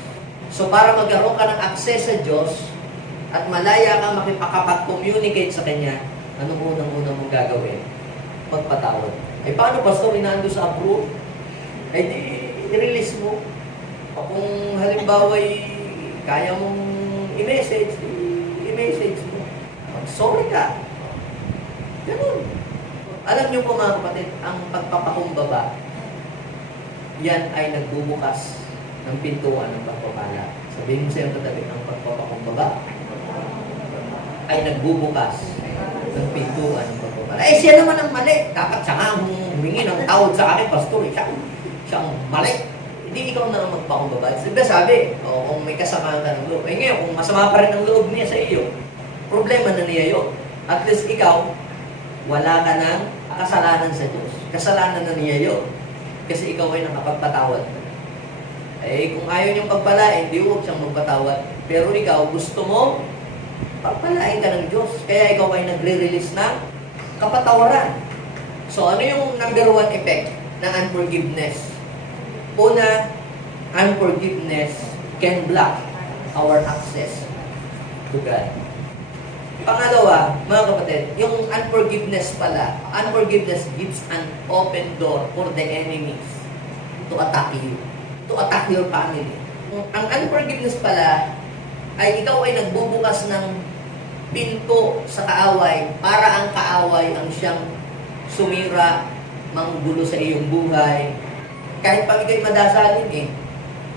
So para magkaroon ka ng access sa Diyos at malaya kang makipag-communicate sa Kanya, anong unang-unang mong gagawin? Magpatawad. Ay paano, pastor, inaando sa abroad? Ay i-release mo. Kung halimbawa kaya mong i-message mo. Sorry ka. Ganun. Alam niyo po mga kapatid, ang pagpapakumbaba, yan ay nagbubukas ng pintuan ng pagpapala. Sabihin mo sa iyong katabi, ang pagpapakumbaba ay nagbubukas ng pintuan ng pagpapala. Siya naman ang mali. Dapat siya nga humingi ng tawad sa akin, pastor. Siya ang mali. Hindi hindi ikaw na lang magpakumbabad. Diba sabi, kung may kasamaan ka ng loob. Eh ngayon, kung masama pa rin ang loob niya sa iyo, problema na niya yun. At least ikaw, wala ka ng kasalanan sa Diyos. Kasalanan na niya yun. Kasi ikaw ay nakapagpatawad. Eh, kung ayaw niyang pagpalain, di huwag siyang magpatawad. Pero ikaw, gusto mo, pagpalain ka ng Diyos. Kaya ikaw ay nagre-release ng kapatawaran. So, ano yung number one effect ng unforgiveness? Una, unforgiveness can block our access to God. Pangalawa, mga kapatid, yung unforgiveness pala, unforgiveness gives an open door for the enemies to attack you, to attack your family. Ang unforgiveness pala, ay ikaw ay nagbubukas ng pinto sa kaaway para ang kaaway ang siyang sumira, manggulo sa iyong buhay. Kahit pag ikaw'y madasalin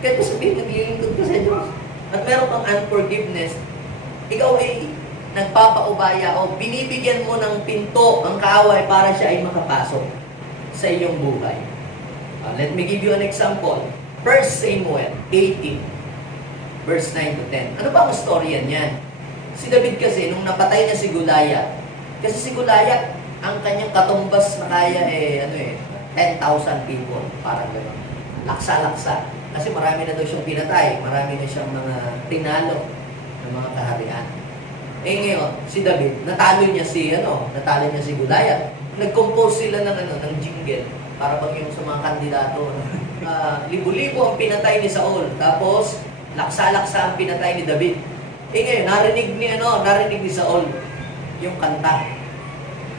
kahit mo sabihin, naglilingkod ka sa Diyos. At meron kang unforgiveness, ikaw ay nagpapaubaya o binibigyan mo ng pinto ang kaaway para siya ay makapasok sa iyong buhay. Let me give you an example. 1 Samuel 18, verse 9 to 10. Ano ba ang storya niyan? Si David kasi, nung napatay niya si Goliath, kasi si Goliath, ang kanyang katumbas na kaya 10,000 people. Parang gano'n. Laksa-laksa. Kasi marami na daw siyang pinatay. Marami na siyang mga tinalo ng mga kaharian. Eh ngayon, si David, natalo niya si Goliath. Nag-compose sila ng jingle. Para bang yung sa mga kandidato. Libo-libo ang pinatay ni Saul. Tapos, laksa-laksa ang pinatay ni David. Eh ngayon, narinig ni Saul yung kanta.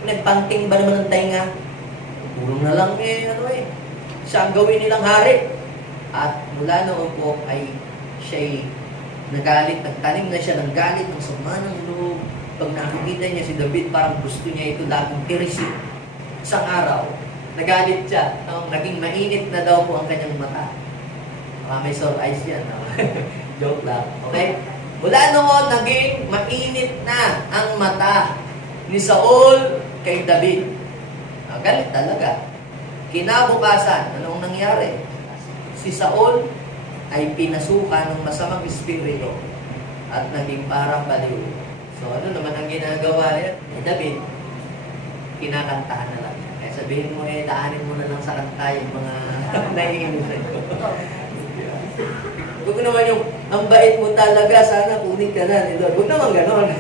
Nagpanting ba naman ng tainga? Pulong na lang siya ang gawin nilang hari. At mula noon po ay siya'y nagalit, nagtanim na siya ng galit, ng sama ng loob. Pag nakikita niya si David, parang gusto niya ito laging tirisin. Isang araw, nagalit siya. Naging mainit na daw po ang kanyang mata. May sore eyes yan. Joke lang. Okay? Mula noon, naging mainit na ang mata ni Saul kay David. Galit talaga. Kinabukasan, anong nangyari? Si Saul ay pinasukan ng masamang espiritu at naging parang baliw. So ano naman ang ginagawa niya? David, kinakantahan na lang. Kaya sabihin mo daanin mo na lang sa kanta yung mga naiinis sa'yo. Huwag naman yung, ang bait mo talaga, sana kunin ka na. Huwag naman ganon.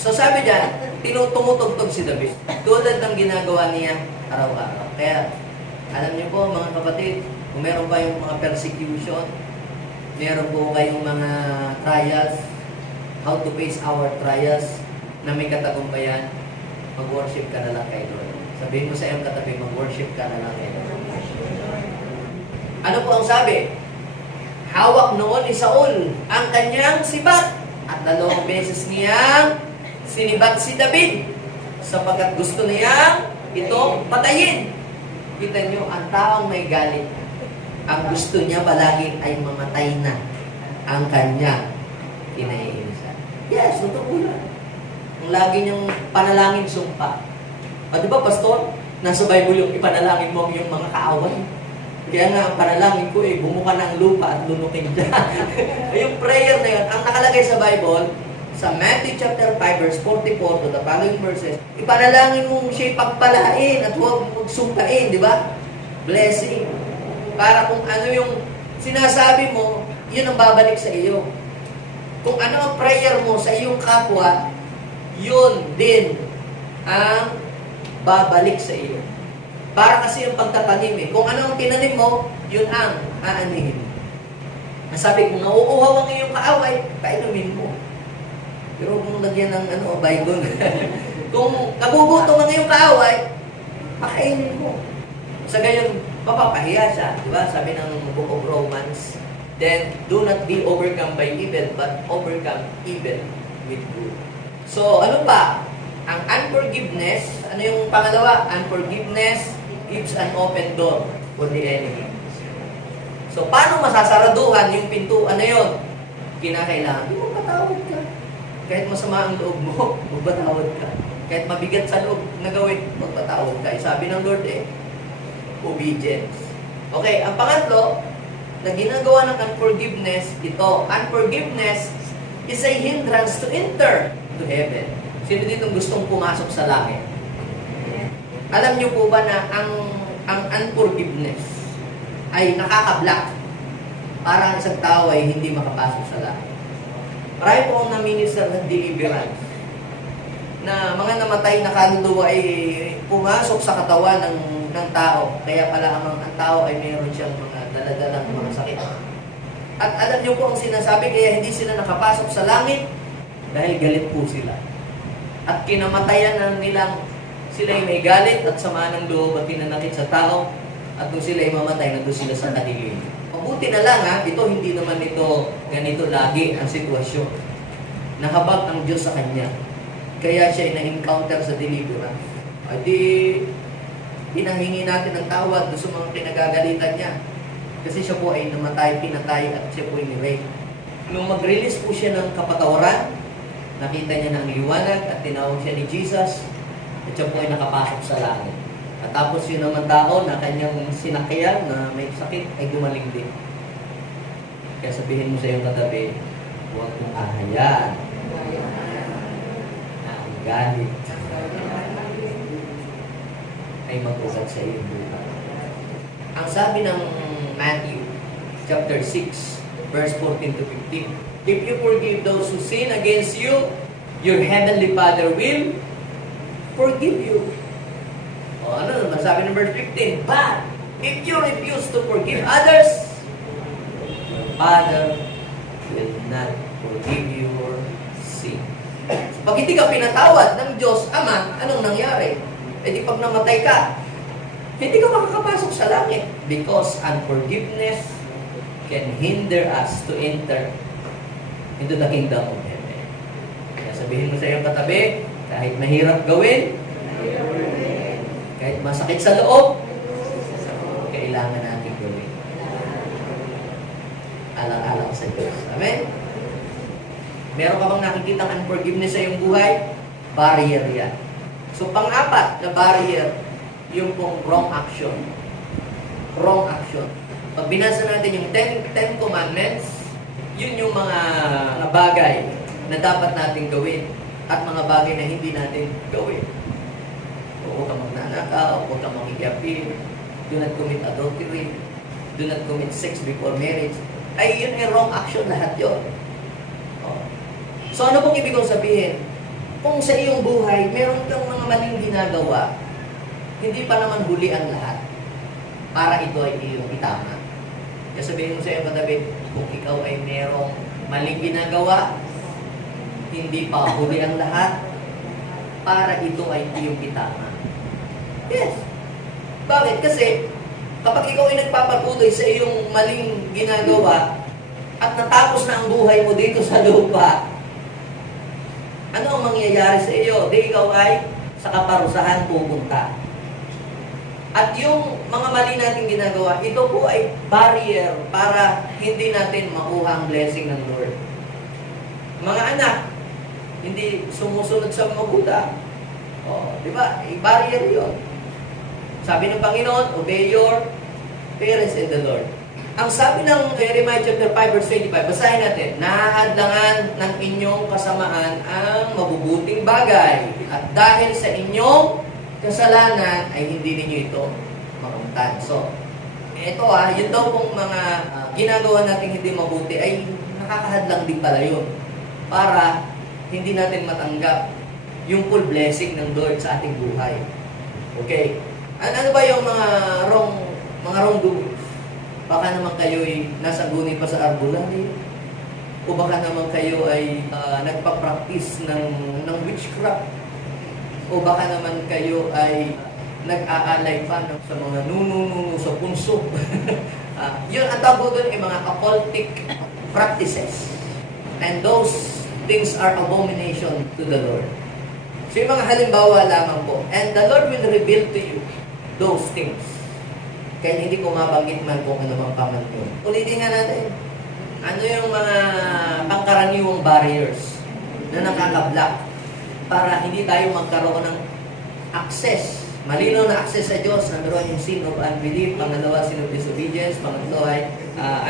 So sabi niya, tumutugtog si David. Tulad ng ginagawa niya araw-araw. Kaya, alam niyo po mga kapatid, kung meron pa yung mga persecution, meron po kayong mga trials, how to face our trials, na may katagumpayan, mag-worship ka na lang kay Lord. Sabihin mo sa iyong katabi, mag-worship ka na lang kay Lord. Ano po ang sabi? Hawak noon ni Saul ang kanyang sibat at 2 beses niyang sinibat si David sapagkat gusto niya itong patayin. Kita niyo, ang taong may galit, ang gusto niya palagi ay mamatay na ang kanyang kinaiinisan. Yes, totoo yan. Ang lagi niyang panalangin sumpa. Di ba, Pastor? Nasa Bible yung ipanalangin mo yung mga kaaway. Kaya nga, ang panalangin ko bumuka ng lupa at lunukin dyan. Yung prayer na yun, ang nakalagay sa Bible, sa Matthew chapter 5, verse 44 to the following verses, ipanalangin mong siya'y pagpalain at huwag magsumpain, di ba? Blessing. Para kung ano yung sinasabi mo, yun ang babalik sa iyo. Kung ano ang prayer mo sa iyong kapwa, yun din ang babalik sa iyo. Para kasi yung pagtatanim kung ano ang tinanim mo, yun ang aanihin. Nasabi kung nauuhaw ang iyong kaaway, painumin mo. Pero kung lagyan ng Bible, kung nabubuto ang iyong kaaway, pakainin mo. Sa gayon, mapapahiya siya. Diba? Sabi ng Book of Romans, then, do not be overcome by evil, but overcome evil with good. So, ano pa? Ang unforgiveness, ano yung pangalawa? Unforgiveness gives an open door for the enemy. So, paano masasaraduhan yung pinto? Ano yun? Kinakailangan, magpatawad ka. Kahit masama ang loob mo, magpatawad ka. Kahit mabigat sa loob na gawin, magpatawad ka. Sabi ng Lord obedience. Okay, ang pangatlo, na ginagawa ng unforgiveness, ito, unforgiveness is a hindrance to enter to heaven. Sino dito gustong pumasok sa langit? Alam niyo po ba na ang unforgiveness ay nakaka-block para ang isang tao ay hindi makapasok sa langit. Marami po akong na-minister ng deliverance na mga namatay na kaluluwa ay pumasok sa katawan ng tao. Kaya pala ang tao ay mayroon siyang mga daladalang mga sakit. At alam niyo po ang sinasabi, kaya hindi sila nakapasok sa langit dahil galit po sila. At kinamatayan na nilang sila ay may galit at sama ng loob at pinanakit sa tao. At kung sila ay mamatay, nandun sila sa kadilim. Mabuti na lang ito hindi naman ito ganito lagi ang sitwasyon. Nahabag ang Diyos sa kanya. Kaya siya ay na-encounter sa deliverance. At hinahingi natin ng tawad sa mga pinagagalitan niya. Kasi siya po ay namatay, pinatay, at siya po ay ni-rape. Nung mag-release po siya ng kapatawaran, nakita niya ng liwanag at tinawag siya ni Jesus, at siya po ay nakapasok sa langit. At tapos yun naman tao na kanyang sinakyan na may sakit ay gumaling din. Kaya sabihin mo sa iyong katabi, huwag mong ahayaan na ang galit ay mag-usap sa iyong buhay. Ang sabi ng Matthew chapter 6 verse 14 to 15, if you forgive those who sin against you, your heavenly Father will forgive you. O ano naman sabi ng verse 15, but if you refuse to forgive others, your Father will not forgive your sin. So, pag hindi ka pinatawad ng Diyos Ama, anong nangyari? E di pag namatay ka, hindi ka makakapasok sa langit because unforgiveness can hinder us to enter into the kingdom of heaven. Kaya sabihin mo sa iyong katabi, kahit mahirap gawin, kahit masakit sa loob, kailangan natin gawin. Alang-alang sa Diyos. Amen? Meron ka bang nakikitang unforgiveness sa iyong buhay? Barrier yan. So, pang-apat na barrier, yung pong wrong action. Wrong action. Pag binasa natin yung Ten Commandments, yun yung mga bagay na dapat natin gawin at mga bagay na hindi natin gawin. Huwag kang magnanakaw, huwag kang makikiapin, do not commit adultery, do not commit sex before marriage. Ay, yun ay wrong action lahat yun. So, ano pong ibig kong sabihin? Kung sa iyong buhay, meron kang mga maling ginagawa, hindi pa naman huli ang lahat para ito ay iyong itama. Kaya sabihin mo sa iyong katabi, kung ikaw ay merong maling ginagawa, hindi pa huli ang lahat para ito ay iyong itama. Yes. Bakit? Kasi kapag ikaw ay nagpapatuloy sa iyong maling ginagawa at natapos na ang buhay mo dito sa lupa, ano ang mangyayari sa iyo? Di ikaw ay sa kaparusahan pupunta. At yung mga mali natin ginagawa, ito po ay barrier para hindi natin makuha ang blessing ng Lord. Mga anak, hindi sumusunod sa magulang. Di ba? Barrier yun. Sabi ng Panginoon, obey your parents in the Lord. Ang sabi ng Jeremiah chapter 5 verse 25, basahin natin, nahahadlangan ng inyong kasamaan ang mabubuting bagay at dahil sa inyong kasalanan ay hindi ninyo ito makamtan. So, ito yun daw pong mga ginagawa natin hindi mabuti ay nakakahadlang din pala yun para hindi natin matanggap yung full blessing ng Lord sa ating buhay. Okay? Ano ba yung mga wrong doings? Baka naman kayo ay nasa guni pa sa arbulan o baka naman kayo ay nagpa-practice ng witchcraft o baka naman kayo ay nag-aalay pa sa mga nuno sa punso. Yun ang tawag doon ay mga occultic practices. And those things are abomination to the Lord. So yung mga halimbawa lamang po. And the Lord will reveal to you those things. Kaya hindi ko mabanggit man kung ano mang paman yun. Ulitin nga natin. Ano yung mga pangkaraniwang barriers na nakaka-block para hindi tayo magkaroon ng access malinaw na access sa Diyos. Number one, yung sin of unbelief. Pangalawa, sin of disobedience. Pangatlo ay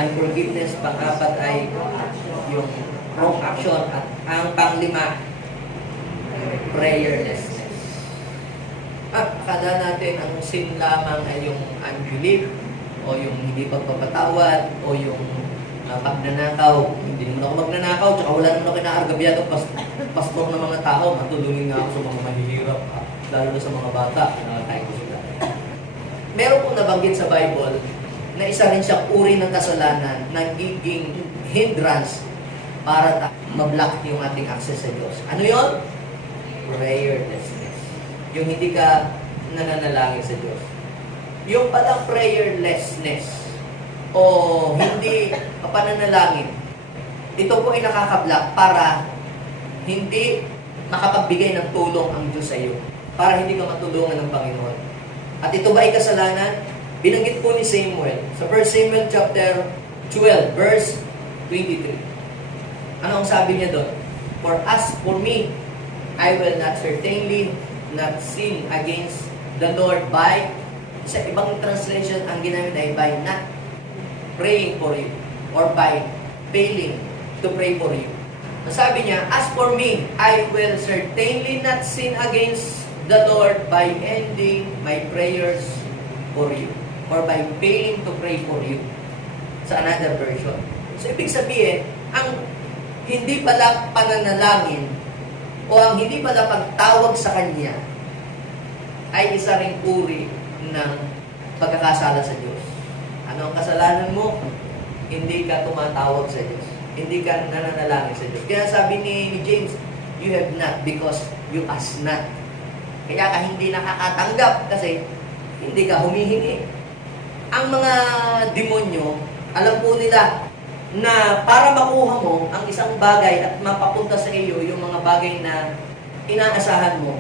unforgiveness. Pang-apat ay yung wrong action. At ang panglima, prayerlessness. At akala natin ang sin lamang ay yung unbelief o yung hindi pagpapatawad o yung pagnanakaw. Hindi naman ako magnanakaw, tsaka wala naman ako inaargabyado pastor ng mga tao. Matulungin nga ako sa mga mahihirap, lalo na sa mga bata. Nakakain ko sila. Meron pong nabanggit sa Bible na isa rin siyang uri ng kasalanan na nagiging hindrance para ma-block yung ating access sa Diyos. Ano yon? Prayerlessness. Yung hindi ka nananalangin sa Diyos. Yung palang prayerlessness o hindi pananalangin, ito po ay nakaka-block para hindi makapagbigay ng tulong ang Diyos sa iyo. Para hindi ka matulungan ng Panginoon. At ito ba ay kasalanan? Binanggit po ni Samuel sa 1 Samuel chapter 12, verse 23. Ano ang sabi niya doon? For as for me, I will not certainly not sin against the Lord by, sa ibang translation, ang ginamit ay by not praying for you or by failing to pray for you. Sabi niya, as for me, I will certainly not sin against the Lord by ending my prayers for you or by failing to pray for you. Sa another version. So, ibig sabihin, ang hindi pala pananalangin o ang hindi pala pagtawag sa Kanya ay isa ring uri ng pagkakasala sa Diyos. Ano ang kasalanan mo? Hindi ka tumatawag sa Diyos. Hindi ka nananalangin sa Diyos. Kaya sabi ni James, you have not because you ask not. Kaya ka hindi nakakatanggap kasi hindi ka humihingi. Ang mga demonyo, alam po nila na para makuha mo ang isang bagay at mapapunta sa iyo yung mga bagay na inaasahan mo,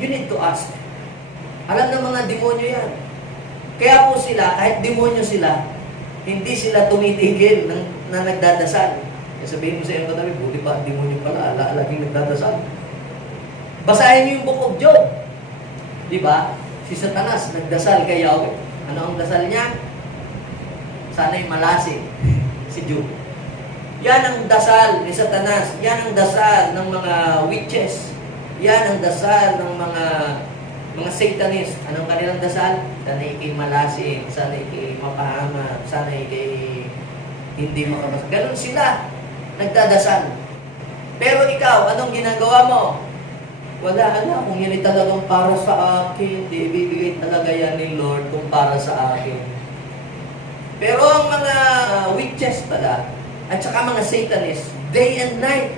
you need to ask. Alam ng mga demonyo yan. Kaya po sila, kahit demonyo sila, hindi sila tumitigil na nagdadasal. Kaya sabihin mo sa iyong katabi, buti pa, demonyo pala, laging nagdadasal. Basahin niyo yung Book of Job. Di ba? Si Satanas, nagdasal kay Yahweh. Ano ang dasal niya? Sana'y malasin si Job. Yan ang dasal ni Satanas. Yan ang dasal ng mga witches. Yan ang dasal ng mga Satanist. Anong kanilang dasal? Sana'y ikay malasin, sana'y ikay mapahama, sana'y ikay hindi makamas. Ganon sila nagdadasal. Pero ikaw, anong ginagawa mo? Wala, kung yan ay talagang para sa akin, di ibibigay talaga yan ni Lord kung para sa akin. Pero ang mga witches pala, at saka mga Satanists, day and night,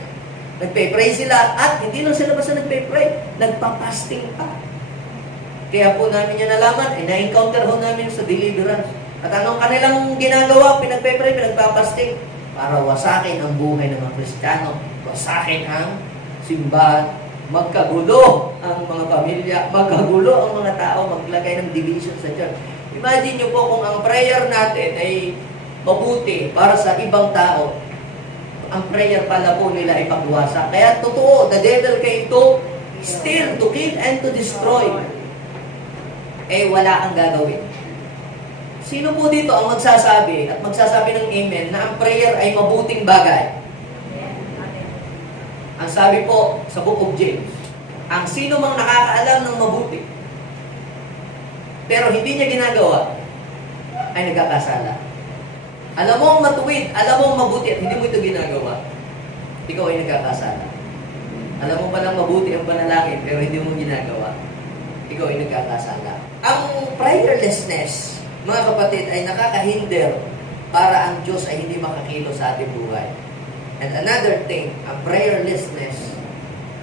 nagpe-pray sila, at hindi lang sila basta nagpe-pray, nagpa-fasting pa. Kaya po namin yan nalaman, na-encounter ho namin sa deliverance. At anong kanilang ginagawa, pinagpe-pray, pinagpa-fasting, para wasakin ang buhay ng mga Kristiyano, wasakin ang simbahan, magkagulo ang mga pamilya, magkagulo ang mga tao, maglagay ng division sa church. Imagine nyo po kung ang prayer natin ay mabuti para sa ibang tao, ang prayer pala po nila ay pagwasak. Kaya totoo, the devil came to steal, to kill, and to destroy. Eh, wala kang gagawin. Sino po dito ang magsasabi at magsasabi ng amen na ang prayer ay mabuting bagay? Ang sabi po sa Book of James, ang sino mang nakakaalam ng mabuti, pero hindi niya ginagawa, ay nagkakasala. Alam mo ang matuwid, alam mo ang mabuti, at hindi mo ito ginagawa, ikaw ay nagkakasala. Alam mo palang mabuti ang panalangin, pero hindi mo ginagawa, ikaw ay nagkakasala. Ang prayerlessness, mga kapatid, ay nakakahinder para ang Diyos ay hindi makakilos sa ating buhay. And another thing, ang prayerlessness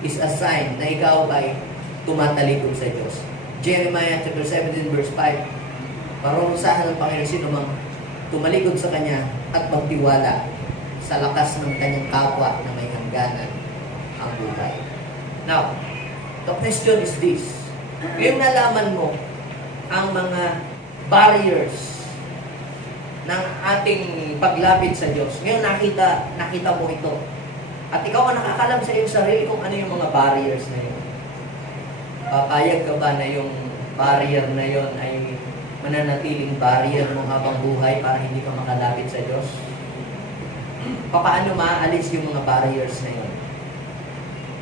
is a sign na ikaw ay tumatalikod sa Diyos. Jeremiah chapter 17 verse 5, parurusahan ng Panginoon sino mang tumalikod sa Kanya at magtiwala sa lakas ng Kanyang kapwa na may hangganan ang buhay. Now, the question is this. Ngayon nalaman mo ang mga barriers ng ating paglapit sa Diyos. Ngayon nakita mo ito. At ikaw ang nakakalam sa iyong sarili kung ano yung mga barriers na yun. Papayag ka ba na yung barrier na yon ay mananatiling barrier mo habang buhay para hindi ka makalapit sa Diyos? Paano maaalis yung mga barriers na yon?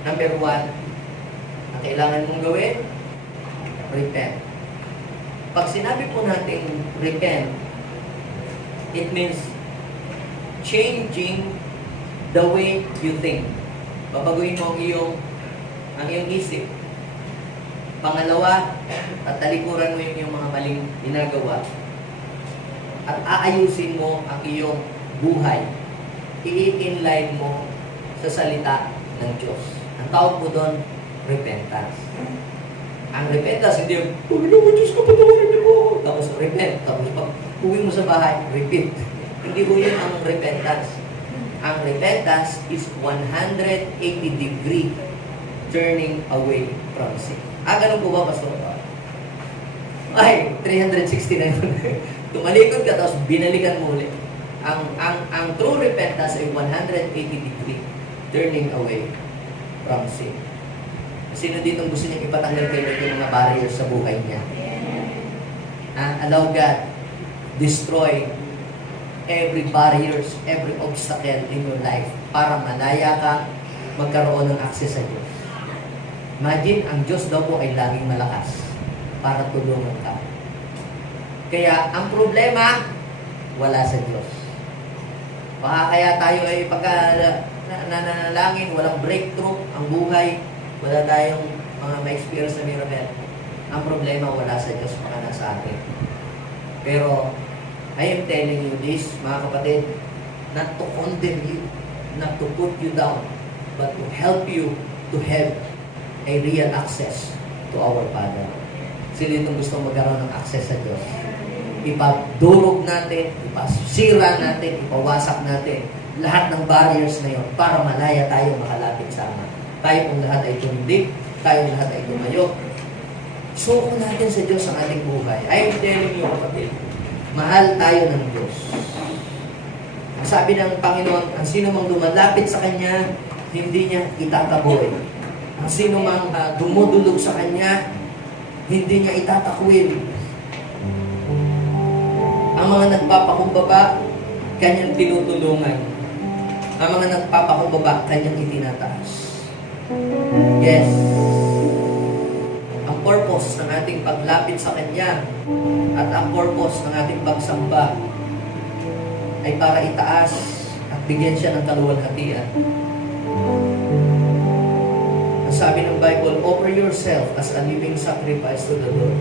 Number 1, ang kailangan mong gawin, repent. Pag sinabi po natin repent, it means changing the way you think. Babaguhin mo ang iyong isip. Pangalawa, at talikuran mo yung mga maling ginagawa. At aayusin mo ang iyong buhay. I-inline mo sa salita ng Diyos. Ang tawag mo doon, repentance. Ang repentance, hindi yung, Panginoon Diyos ko, patawarin niyo po. Tapos repent. Tapos pag uwi mo sa bahay, repeat. Hindi po yun ang repentance. Ang repentance is 180-degree turning away from sin. Ganun po ba, Pastor? Ay, 360 na yun. Tumalikod ka, tapos binalikan mo ulit. Ang true repentance ay 180-degree turning away from sin. Sino dito gusto niya ipatanggal kayo yung mga barriers sa buhay niya? Allow God destroy every barriers, every obstacle in your life para malaya ka magkaroon ng access sa Diyos. Imagine, ang Diyos daw po ay laging malakas para tulungan ka. Kaya, ang problema, wala sa Diyos. Baka kaya tayo ay pagka nananalangin, walang breakthrough ang buhay, wala tayong mga ma-experience na miracle. Ang problema, wala sa Diyos, baka nasa atin. Pero, I am telling you this, mga kapatid, not to condemn you, not to put you down, but to help you to have a real access to our Father. Sino itong gusto magkaroon ng access sa Diyos? Ipadurog natin, ipasira natin, ipawasak natin lahat ng barriers na yun para malaya tayo makalapit sa Ama. Tayo kung lahat ay tumindig, tayo lahat ay tumayo. Suko natin sa Diyos ang ating buhay. I am telling you, kapatid, mahal tayo ng Diyos. Ang sabi ng Panginoon, ang sino mang lumalapit sa Kanya, hindi niya itataboy. Ang sino mang dumudulog sa Kanya, hindi niya itatakwil. Ang mga nagpapakumbaba, Kanyang tinutulungan. Ang mga nagpapakumbaba, Kanyang itinataas. Yes. Ang purpose ng ating paglapit sa Kanya at ang purpose ng ating pagsamba ay para itaas at bigyan siya ng kaluwalhatian. Ang sabi ng Bible, offer yourself as a living sacrifice to the Lord.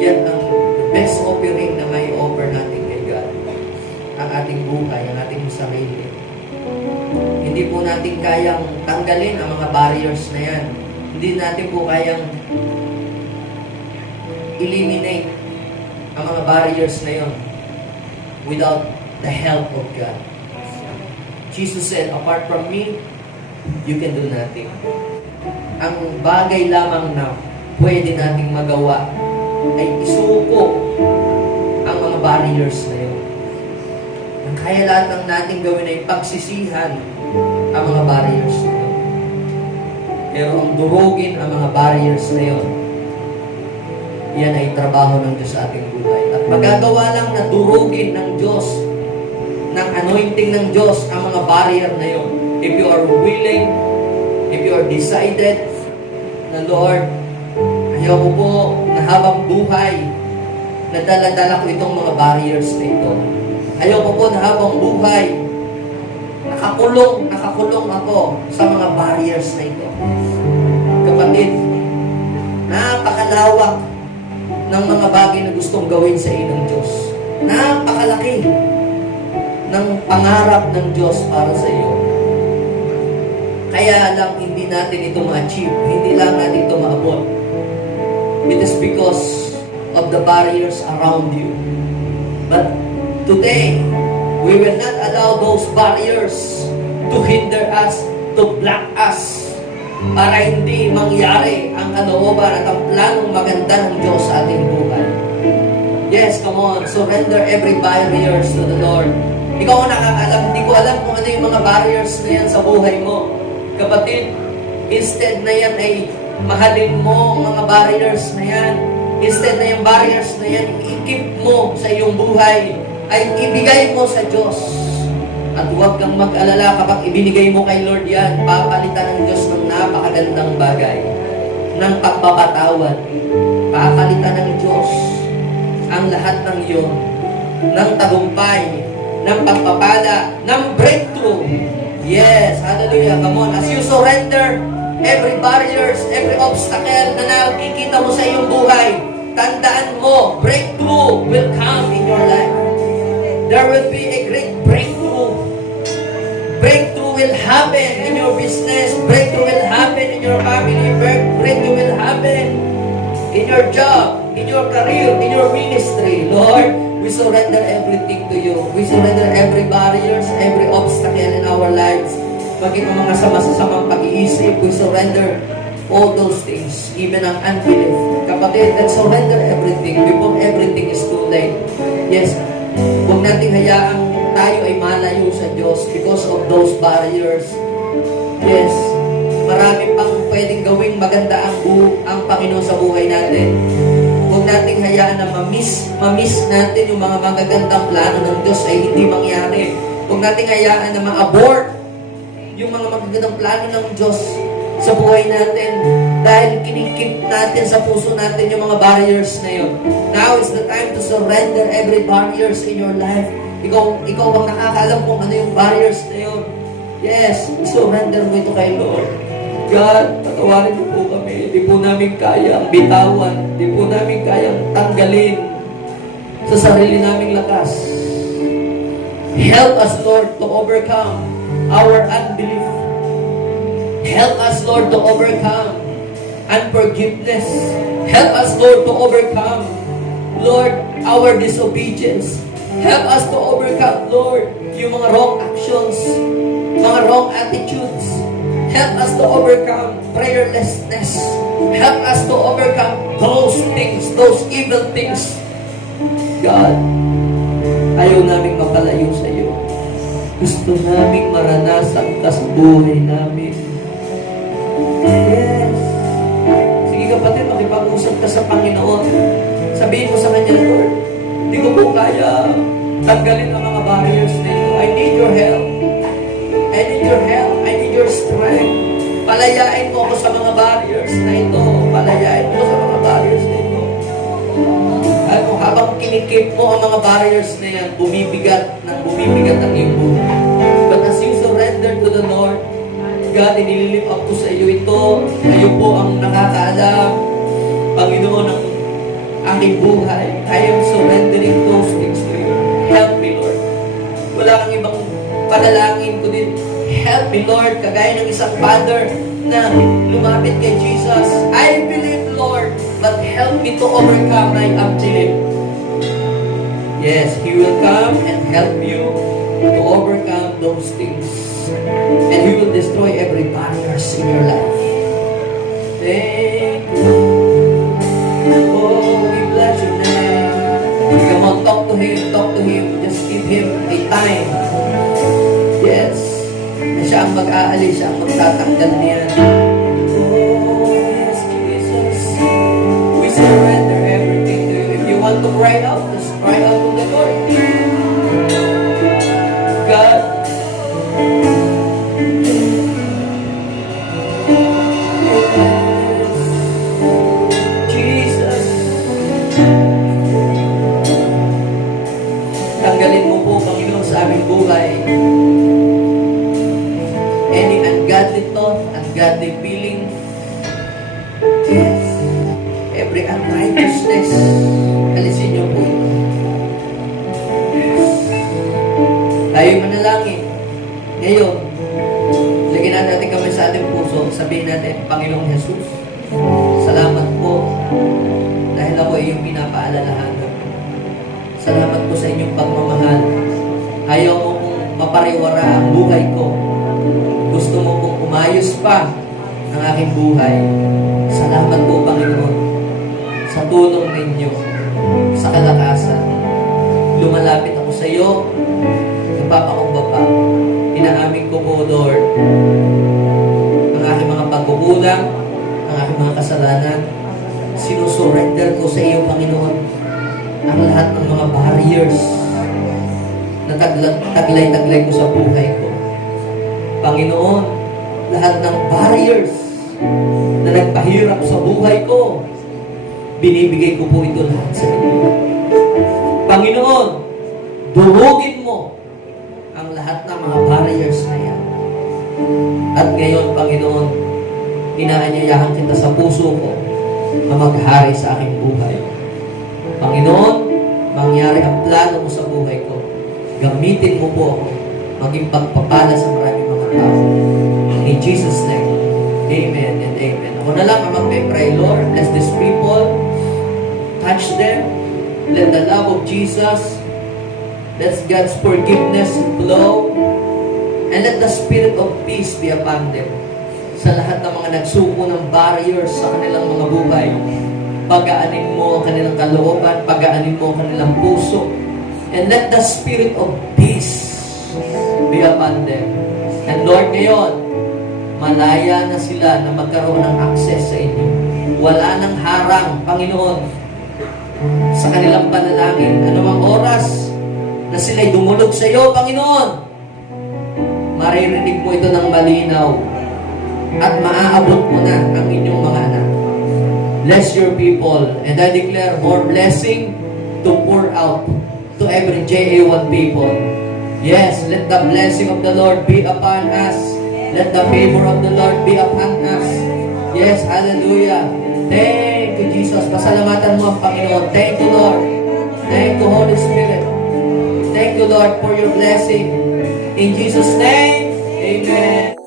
Yan ang best offering na may offer natin kay God. Ang ating buhay, ang ating sarili. Hindi po natin kayang tanggalin ang mga barriers na yan. Hindi natin po kayang eliminate ang mga barriers na yon without the help of God. Jesus said, apart from me, you can do nothing. Ang bagay lamang na pwede nating magawa ay isuko ang mga barriers na yon. Ang kaya lahat ng nating gawin ay pagsisihan ang mga barriers na yon. Pero ang durugin ang mga barriers na yon, yan ay trabaho ng Diyos sa ating buhay. At magagawa lang na durugin ng Diyos, ng anointing ng Diyos ang mga barrier na yon. If you are willing, if you are decided na Lord, ayaw ko po na habang buhay, na dala-dala ko itong mga barriers na ito. Ayaw ko po na habang buhay, nakakulong ako sa mga barriers na ito. Kapatid, napakalawak ng mga bagay na gustong gawin sa iyo ng Diyos. Napakalaki ng pangarap ng Diyos para sa iyo. Kaya lang hindi natin ito ma-achieve. Hindi lang natin ito maabot. It is because of the barriers around you. But today, we will not allow those barriers to hinder us, to block us, para hindi mangyari ang kalooban at ang planong maganda ng Diyos sa ating buhay. Yes, come on, surrender every barriers to the Lord. Ikaw ang nakakalam, hindi ko alam kung ano yung mga barriers na yan sa buhay mo. Kapatid, instead na yan ay mahalin mo ang mga barriers na yan. Instead na yung barriers na yan, i-keep mo sa iyong buhay, ay ibigay mo sa Diyos. At huwag kang mag-alala kapag ibinigay mo kay Lord yan, papalitan ng Diyos ng napakagandang bagay, ng pagpapatawad. Papalitan ng Diyos ang lahat ng iyon, ng tagumpay, ng pagpapala, ng breakthrough. Yes, hallelujah, come on. As you surrender every barriers, every obstacle na nakikita mo sa iyong buhay, tandaan mo, breakthrough will come in your life. There will be a great breakthrough. Breakthrough will happen in your business. Breakthrough will happen in your family. Breakthrough will happen in your job, in your career, in your ministry. Lord, we surrender everything to you. We surrender every barriers, every obstacle in our lives. Maging ang mga sama-sasamang pag-iisip, we surrender all those things, even ang unbelief. Kapatid, let's surrender everything before everything is too late. Yes, huwag nating hayaang tayo ay malayo sa Diyos because of those barriers. Yes, marami pang pwedeng gawing maganda ang Panginoon sa buhay natin. Huwag nating hayaan na ma-miss natin yung mga magagandang plano ng Diyos ay hindi mangyari. Huwag nating hayaan na ma-abort yung mga magagandang plano ng Diyos sa buhay natin dahil kinikip natin sa puso natin yung mga barriers na yun. Now is the time to surrender every barriers in your life. Ikaw ang nakakaalam kung ano yung barriers na yun. Yes, surrender mo ito kay Lord. God, patawarin mo po kami. Hindi po namin kayang bitawan. Hindi po namin kayang tanggalin sa sarili naming lakas. Help us, Lord, to overcome our unbelief. Help us, Lord, to overcome unforgiveness. Help us, Lord, to overcome, Lord, our disobedience. Help us to overcome, Lord, yung mga wrong actions, mga wrong attitudes. Help us to overcome prayerlessness. Help us to overcome those things, those evil things. God, ayaw naming mapalayo sa iyo. Gusto naming maranasan ka sa buhay namin. Yes. Sige kapatid, makipag-usap ka sa Panginoon. Sabihin mo sa Kanya, Lord, hindi ko po kaya tanggalin ang mga barriers na ito. I need your help. I need your help. I need your strength. Palayain mo ako sa mga barriers na ito. Palayain mo sa mga barriers na ito. At habang kinikip mo ang mga barriers na yan, bumibigat ang iyong buhay. But as you surrender to the Lord, God, inililip up ko sa iyo ito. Kayo po ang nakakaalam, Panginoon, ng aking buhay. I am surrendering those things to you. Help me, Lord. Wala kang ibang panalangin kundi help me, Lord. Kagaya ng isang father na lumapit kay Jesus. I believe, Lord, but help me to overcome my unbelief. Yes, He will come and help you to overcome those things. And He will destroy every barriers in your life. Thank you. Oh, we bless your name. Come on, talk to Him, talk to Him. Just give Him a time. Yes. Na siya ang mag-aalis, siya ang magtatanggal niyan. Oh, yes, Jesus. We surrender everything to you. If you want to cry out, just cry out to the Lord. God, Jesus, tanggalin mo po, Panginoon, sa aming buhay any ungodly thought, ungodly feelings, yes, every unrighteousness, alisin niyo po ito. Yes. Tayo manalangin. Ngayon, lagyan natin kami sa ating puso, sabihin natin, Panginoong Jesus, salamat po dahil ako ay iyong pinapaalalahanan. Salamat po sa inyong pagmamahal. Ayaw mo kong mapariwara ang buhay ko. Gusto mo kong umayos pa ang aking buhay. Salamat po, Panginoon, sa tulong ninyo, sa kalakasan. Lumalapit ako sa iyo, nagpapakumbaba. Inaamin ko po, Lord, ang aking mga pagkukulang, ang aking mga kasalanan. Sinusurrender ko sa iyo, Panginoon, ang lahat ng mga barriers na taglay-taglay ko sa buhay ko. Panginoon, lahat ng barriers na nagpahirap sa buhay ko, binibigay ko po ito lahat sa inyo. Panginoon, durugin mo ang lahat ng mga barriers na yan. At ngayon, Panginoon, inaanyayahan kita sa puso ko na maghari sa aking buhay. Panginoon, mangyari ang plano mo sa buhay ko. Gamitin mo po ako maging pagpapala sa maraming mga tao. In Jesus' name, amen and amen. Ako na lang ang magpe-pray. Lord, bless these people. Touch them. Let the love of Jesus, let God's forgiveness flow, and let the spirit of peace be upon them. Sa lahat ng mga nagsuko ng barriers sa kanilang mga buhay, pagaanin mo ang kanilang kalooban, pagaanin mo ang kanilang puso, and let the spirit of peace be upon them. And Lord, ngayon, malaya na sila na magkaroon ng access sa inyo. Wala nang harang, Panginoon, sa kanilang panalangin. Anumang oras na sila'y dumulog sa iyo, Panginoon, maririnig mo ito ng malinaw at maaabot mo na ang inyong mga anak. Bless your people, and I declare more blessing to pour out to every JA1 people. Yes, let the blessing of the Lord be upon us. Let the favor of the Lord be upon us. Yes, hallelujah. Thank you, Jesus. Pasalamatan mo ang Panginoon. Thank you, Lord. Thank you, Holy Spirit. Thank you, Lord, for your blessing. In Jesus' name, amen.